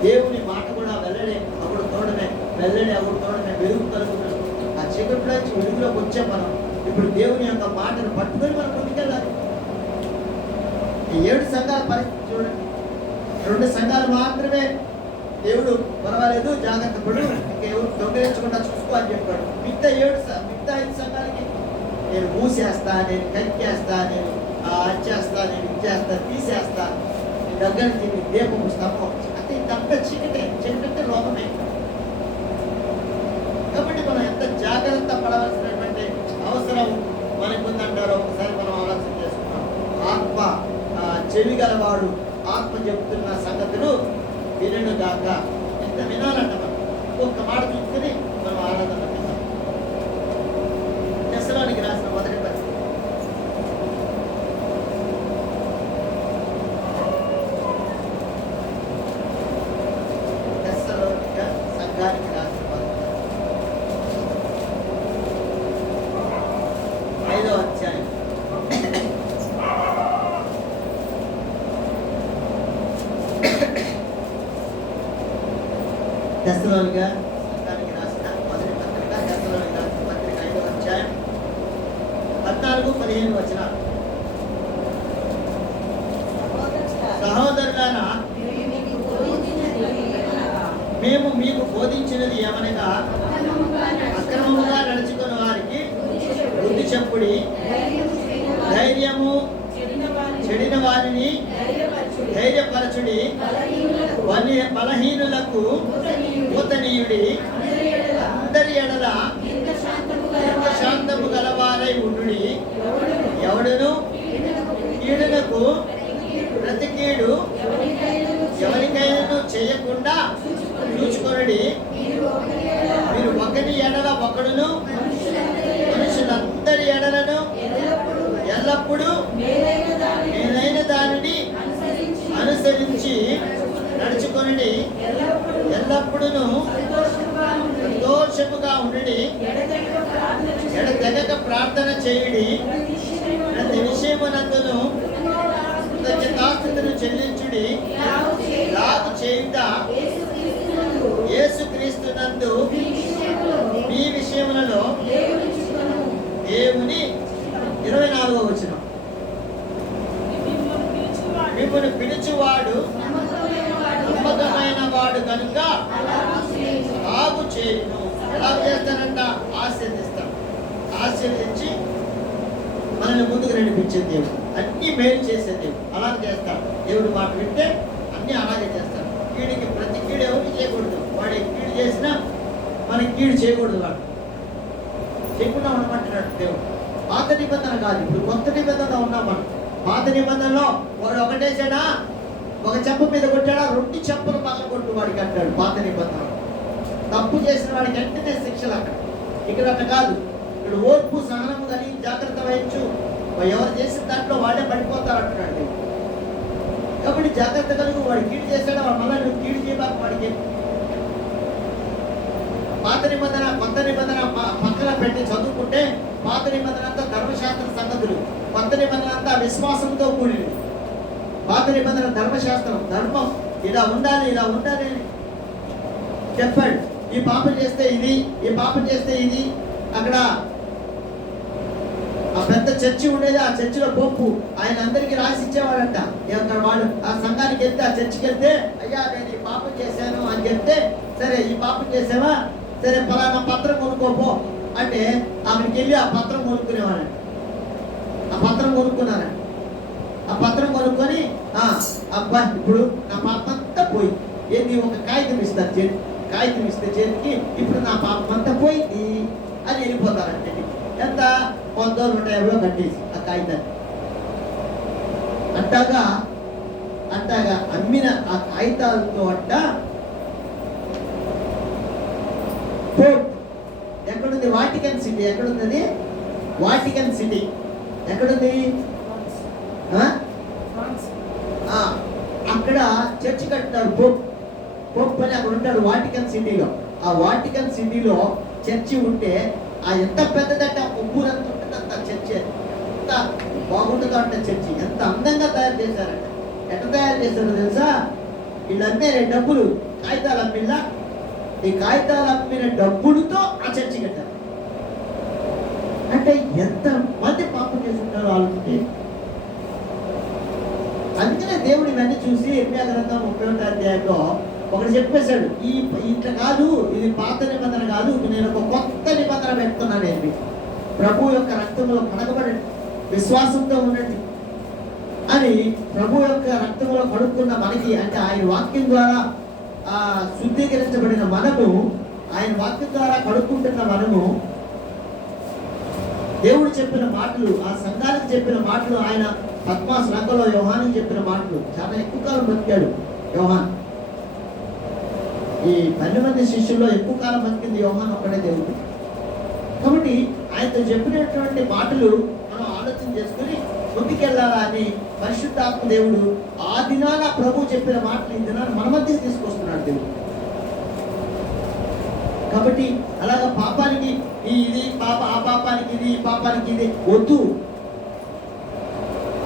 దేవుని మాట కూడా వెళ్ళడే అప్పుడు తోడనే వెల్లడి ఎవరితో మేము వెలుగు కలుగుతున్నాం. ఆ చీకట్లో నుంచి వెలుగులోకి వచ్చాం మనం. ఇప్పుడు దేవుని యొక్క మాటను పట్టుకొని మనం ముందుకెళ్ళాలి. ఈ 7 సంఘాల పరిస్థితి చూడండి. 2 సంఘాలు మాత్రమే దేవుడు పర్వాలేదు జాగ్రత్త పడు, ఇంకా ఎవరు దొంగలించకుండా చూసుకో అని చెప్పాడు. మిగతా 5 సంఘాలకి నేను మూసేస్తా, నేను కక్కేస్తా, నేను చేస్తా, నేను ఇచ్చేస్తా, తీసేస్తా, నీ దగ్గర దీన్ని దీపము స్తంభం అంటే ఇదంతా చీకటే లోకమే. కాబట్టి మనం ఎంత జాగ్రత్త పడవలసినటువంటి అవసరం మనకుందంటారో ఒకసారి మనం ఆలోచన చేసుకున్నాం. ఆత్మ చెవి గలవాడు ఆత్మ చెబుతున్న సంగతులు వినను గాక. ఎంత వినాలంట మనం. ఒక్క మాట చూసుకుని మనం ఆరాధన చేద్దాం. తెస్సలోనికి రాసిన మొదటి పత్రిక సంఘానికి రాసిన 5వ అధ్యాయం తెస్సలోనిక సంఘానికి రాసిన మొదటి పత్రిక, తెస్సలోనిక రాసిన పత్రిక 5వ అధ్యాయం 14-15 వచనాలు. సహోదరులారా, మేము మీకు బోధించినది ఏమనగా అక్రమముగా నడుచుకున్న వారికి బుద్ధి చెప్పుడి, ధైర్యము చెడిన వారిని ధైర్యపరచుడి, బలహీనులకు ఊతనీయుడి, అందరి ఎడల శాంతము గలవారై ఉండుడి, ఎవడును కీడునకు ప్రతి కీడు ఎవరికైనా చేయకుండా చూచుకొనుడి. మీరు ఒకరి ఎడల ఒకడును మనుషులందరి ఎడలను ఎల్లప్పుడూ మేలైన దానిని అనుసరించి నడుచుకొనుడి, ఎల్లప్పుడూ సంతోషముగా ఉండుడి, ఎడతెగక ప్రార్థన చేయుడి, ప్రతి విషయమునందును కృతజ్ఞతాస్తుతులు చెల్లించుడి. ఇలాగు చేయుట యేసుక్రీస్తునందు మీ విషయములలో దేవుని 24వ వచనం, మిమ్మల్ని పిలుచువాడు నమ్మకమైన వాడు కనుక అలాగు చేయును. ఎలా చేస్తానంట? ఆశీర్దిస్తాడు. ఆశీర్దించి మనల్ని ముందుకు నడిపించే దేవుడు, అన్ని మేలు చేసే దేవుడు. అలాగే చేస్తాడు. దేవుడు మాట వింటే అన్ని అలాగే చేస్తాడు. కీడికి ప్రతి కీడు ఎవరికి చేయకూడదు. వాడి కీడు చేసినా మనకి కీడు చేయకూడదు. వాడు చేయకుండా ఉండమంటున్నాడు దేవుడు. పాత నిబంధన కాదు, ఇప్పుడు కొత్త నిబంధనలో ఉన్నాం మనం. పాత నిబంధనలో వాడు ఒకటేసాడా, ఒక చెప్పు మీద కొట్టాడా, 2 చెప్పులు పగలగొట్టు వాడికి అంటాడు పాత నిబంధన. తప్పు చేసిన వాడికి వెంటనే శిక్షలు అక్కడ. ఇక్కడ అట్లా కాదు. ఇక్కడ ఓర్పు సహనము కానీ జాగ్రత్త వహించు, ఎవరు చేసిన దాంట్లో వాడే పడిపోతారు అంటున్నాడు. కాబట్టి జాగ్రత్త కలుగు. వాడు కీడు చేశాడు, వాడు మళ్ళీ నువ్వు కీడు చేయబాకు వాడికి. పాత నిబంధన కొత్త నిబంధన పక్కన పెట్టి చదువుకుంటే పాత నిబంధన అంతా ధర్మశాస్త్ర సంగతులు, కొత్త నిబంధన అంతా విశ్వాసంతో కూడింది. పాత నిబంధన ధర్మశాస్త్రం, ధర్మం ఇలా ఉండాలి, ఇలా ఉండాలి అని చెప్పాడు. ఈ పాపం చేస్తే ఇది, ఈ పాపం చేస్తే ఇది. అక్కడ ఆ పెద్ద చర్చి ఉండేది, ఆ చర్చిలో పోపు ఆయన అందరికీ రాసి ఇచ్చేవాడంట. అక్కడ వాడు ఆ సంఘానికి వెళ్తే, ఆ చర్చికి వెళ్తే, అయ్యా నేను ఈ పాపం చేశాను అని చెప్తే, సరే ఈ పాపం చేసావా, సరే పలానా పత్రం కొనుక్కోపో అంటే ఆమెకి వెళ్ళి ఆ పత్రం కొనుక్కునేవాడంట. ఆ పత్రం కొనుక్కున్నారంట. ఆ పత్రం కొనుక్కొని అబ్బా ఇప్పుడు నా పాపం అంతా పోయి ఏంది, ఒక కాగితం ఇస్తారు చేతి, కాగితం ఇస్తే చేతికి ఇప్పుడు నా పాపం అంతా పోయింది అని వెళ్ళిపోతారంటే. ఎంత 150 కట్టేసి ఆ కాగితాన్ని. అంటాగా అమ్మిన ఆ కాగితాలతో పోర్ట్ ఎక్కడుంది? Vatican city. ఎక్కడుంది? వాటికన్ సిటీ ఎక్కడుంది? అక్కడ చర్చి కట్టారు. పోప్ అని అక్కడ ఉంటాడు వాటికన్ సిటీలో. ఆ వాటికన్ సిటీలో చర్చి ఉంటే ఆ ఎంత పెద్దదంటే ఆ ఊరంతా ఉంటుందంత చర్చి. ఎంత బాగుంటుందో అంటే చర్చి ఎంత అందంగా తయారు చేశారంట. ఎట్లా తయారు చేశారో తెలుసా? వీళ్ళంటే డబ్బులు కాగితాలు అమ్మిల్లా ఈ కాగితాలు అమ్మిన డబ్బులతో ఆ చర్చి కట్టారు. అంటే ఎంత మంది పాపం చేస్తుంటారో ఆలోచించి. అందుకనే దేవుడు ఇవన్నీ చూసి ఇర్మియా గ్రంథం 31వ అధ్యాయంలో ఒకటి చెప్పేశాడు, ఇట్లా కాదు, ఇది పాత నిబంధన కాదు, నేను ఒక కొత్త నిబంధన పెడుతున్నాను. ఏంటి? ప్రభు యొక్క రక్తంలో కడగబడండి, విశ్వాసంతో ఉండండి అని. ప్రభు యొక్క రక్తంలో కడుక్కున్న మనకి, అంటే ఆయన వాక్యం ద్వారా శుద్ధీకరించబడిన మనము, ఆయన వాక్యం ద్వారా కడుక్కుంటున్న మనము, దేవుడు చెప్పిన మాటలు, ఆ సంఘానికి చెప్పిన మాటలు, ఆయన పద్మాస్ రంగంలో యోహానికి చెప్పిన మాటలు, చాలా ఎక్కువ కాలం బతికాడు యోహాన్. ఈ 12 మంది శిష్యుల్లో ఎక్కువ కాలం బతికింది యోహాన్ ఒక్కడే దేవుడు. కాబట్టి ఆయనతో చెప్పినటువంటి మాటలు మనం ఆలోచన చేసుకుని ముందుకెళ్ళాలా అని పరిశుద్ధాత్మ దేవుడు ఆ దినాన ప్రభు చెప్పిన మాటలు ఈ దినాన మన మధ్య తీసుకొస్తున్నాడు దేవుడు. కాబట్టి అలాగా పాపానికి ఇది పాప, ఆ పాపానికి ఇది, ఈ పాపానికి ఇది వద్దు.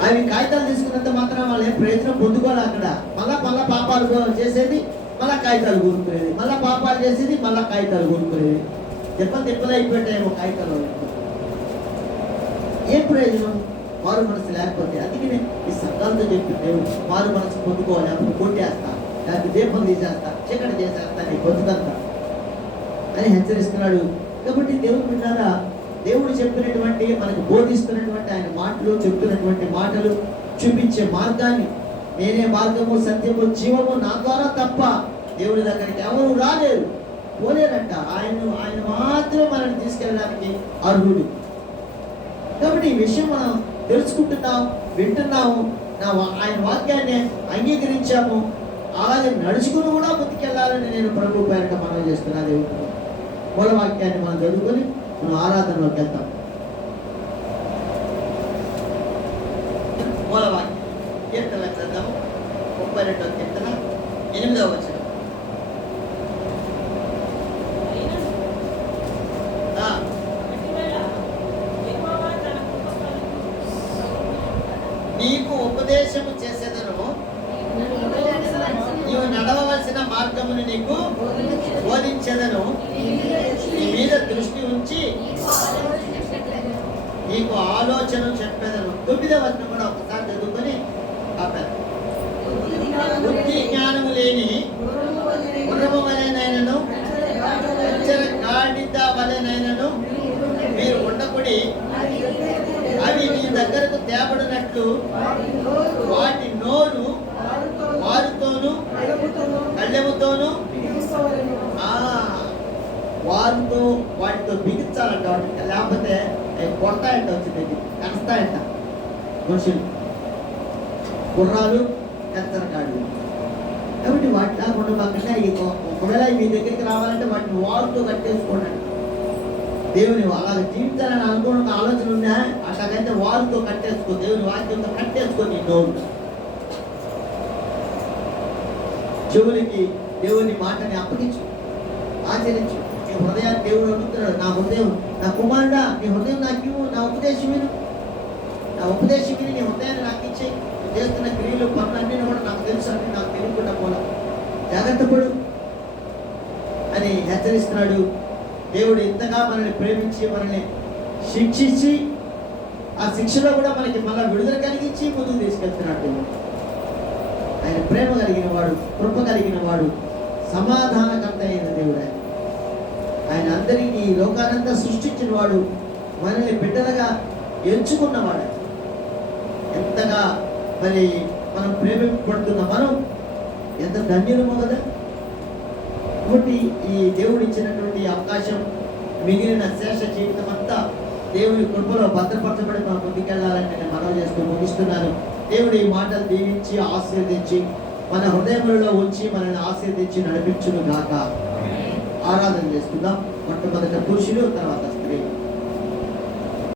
అవి కాగితాలు తీసుకున్నంత మాత్రం వాళ్ళు ఏం ప్రయోజనం పొందుకోవాలి. అక్కడ మళ్ళా పాపాలు చేసేది, మళ్ళా కాగితాలు కూరుకునేది, మళ్ళా పాపాలు చేసేది, మళ్ళా కాగితాలు కూరుకునేది. దెబ్బలు అయిపోయాయేమో కాగితాలు. ఏం ప్రయోజనం? మారు మనసు లేకపోతే. అందుకనే ఈ సంఘాలతో చెప్పి దేవుడు మారు మనసు పొందుకోవాలి, అప్పుడు కొట్టేస్తా, లేకపోతే దీపం తీసేస్తా, చీకటి చేసేస్తా, నీ పొందుకంతా అని హెచ్చరిస్తున్నాడు. కాబట్టి దేవుడు విన్నారా, దేవుడు చెప్పినటువంటి, మనకు బోధిస్తున్నటువంటి ఆయన మాటలు, చెప్తున్నటువంటి మాటలు, చూపించే మార్గాన్ని, నేనే మార్గము సత్యము జీవము, నా ద్వారా తప్ప దేవుడి దగ్గరికి ఎవరు రాలేరు, పోలేరంట. ఆయన మాత్రమే మనల్ని తీసుకెళ్ళడానికి అర్హుడు. కాబట్టి ఈ విషయం మనం తెలుసుకుంటున్నాం, వింటున్నాము, ఆయన వాక్యాన్ని అంగీకరించాము, అలాగే నడుచుకుని కూడా ముందుకెళ్ళాలని నేను ప్రభు పేరిట మనం చేస్తున్నా. దేవుడు మూల వాక్యాన్ని మనం చదువుకొని మనం ఆరాధనలోకి వెళ్తాం. మూల వాక్యం కీర్తన గ్రంథము 32వ కీర్తన 8వ వచనం. నీకు ఉపదేశము చేసేదను, నీవు నడవవలసిన మార్గమును నీకు బోధించేదను, నీ మీద దృష్టి ఉంచి నీకు ఆలోచన చెప్పేదను. 9వ వచనం కూడా ఒకసారి చదువుకొని ఆపారు. బుద్ధి జ్ఞానము లేని గుర్రము వలెనైనను, అక్షర గాడిద వలెనైనను మీరు ఉండకుడి, అవి నీ దగ్గరకు తేబడినట్లు వాటి నోరు వారుతోను కళ్ళెముతోను వారితో వాటితో బిగించాలంట, లేకపోతే కొడతాయంట, వచ్చింది కలుస్తాయంట మనుషులు, గుర్రాలు కచ్చరకాడు. కాబట్టి వాటిలా ఉండబాకంటే ఒకవేళ మీ దగ్గరికి రావాలంటే వాటిని వారుతో కట్టేసుకోండి. దేవుని అలాగే జీవితాలని అనుకున్న ఆలోచన ఉన్నా అట్లాగైతే వారితో కట్టేసుకో, దేవుని వాక్యంతో కట్టేసుకో. నీ నోరు చెవులకి దేవుని మాటని అప్పగించు, ఆచరించు. నీ హృదయాన్ని దేవుడు అడుగుతున్నాడు, నా హృదయం, నా కుమారుడా, నీ హృదయం నాకు ఇవ్వు, నా ఉపదేశం విని నీ హృదయాన్ని నాకు ఇచ్చేయి. చేస్తున్న క్రియలు పనులన్నీ కూడా నాకు తెలుసు అని నాకు తెలియకుండా పోలా, జాగ్రత్త పడు అని హెచ్చరిస్తున్నాడు. దేవుడు ఇంతగా మనల్ని ప్రేమించి మనల్ని శిక్షించి ఆ శిక్షలో కూడా మనకి మళ్ళా విడుదల కలిగించి ముందుకు తీసుకెళ్తున్నాడు. ఆయన ప్రేమ కలిగిన వాడు, కృప కలిగిన వాడు, సమాధానకర్త అయిన దేవుడు. ఆయన అందరికీ లోకానంతా సృష్టించిన వాడు, మనల్ని బిడ్డలుగా ఎంచుకున్నవాడు. ఎంతగా మరి మనం ప్రేమింపబడుతున్న మనం ఎంత ధన్యులమో కదా. కాబట్టి ఈ దేవుడు ఇచ్చినటువంటి అవకాశం, మిగిలిన శేష జీవితం అంతా దేవుని కృపలో భద్రపరచబడి మనం ముందుకెళ్ళాలని నేను మనవి చేస్తూ ముగిస్తున్నాను. దేవుడు ఈ మాటలు దీవించి ఆశీర్వదించి మన హృదయములలో ఉంచి మనల్ని ఆశీర్వదించి నడిపించును గాక. ఆరాధన చేసుకుందాం. మొట్టమొదట పురుషులు, తర్వాత స్త్రీ.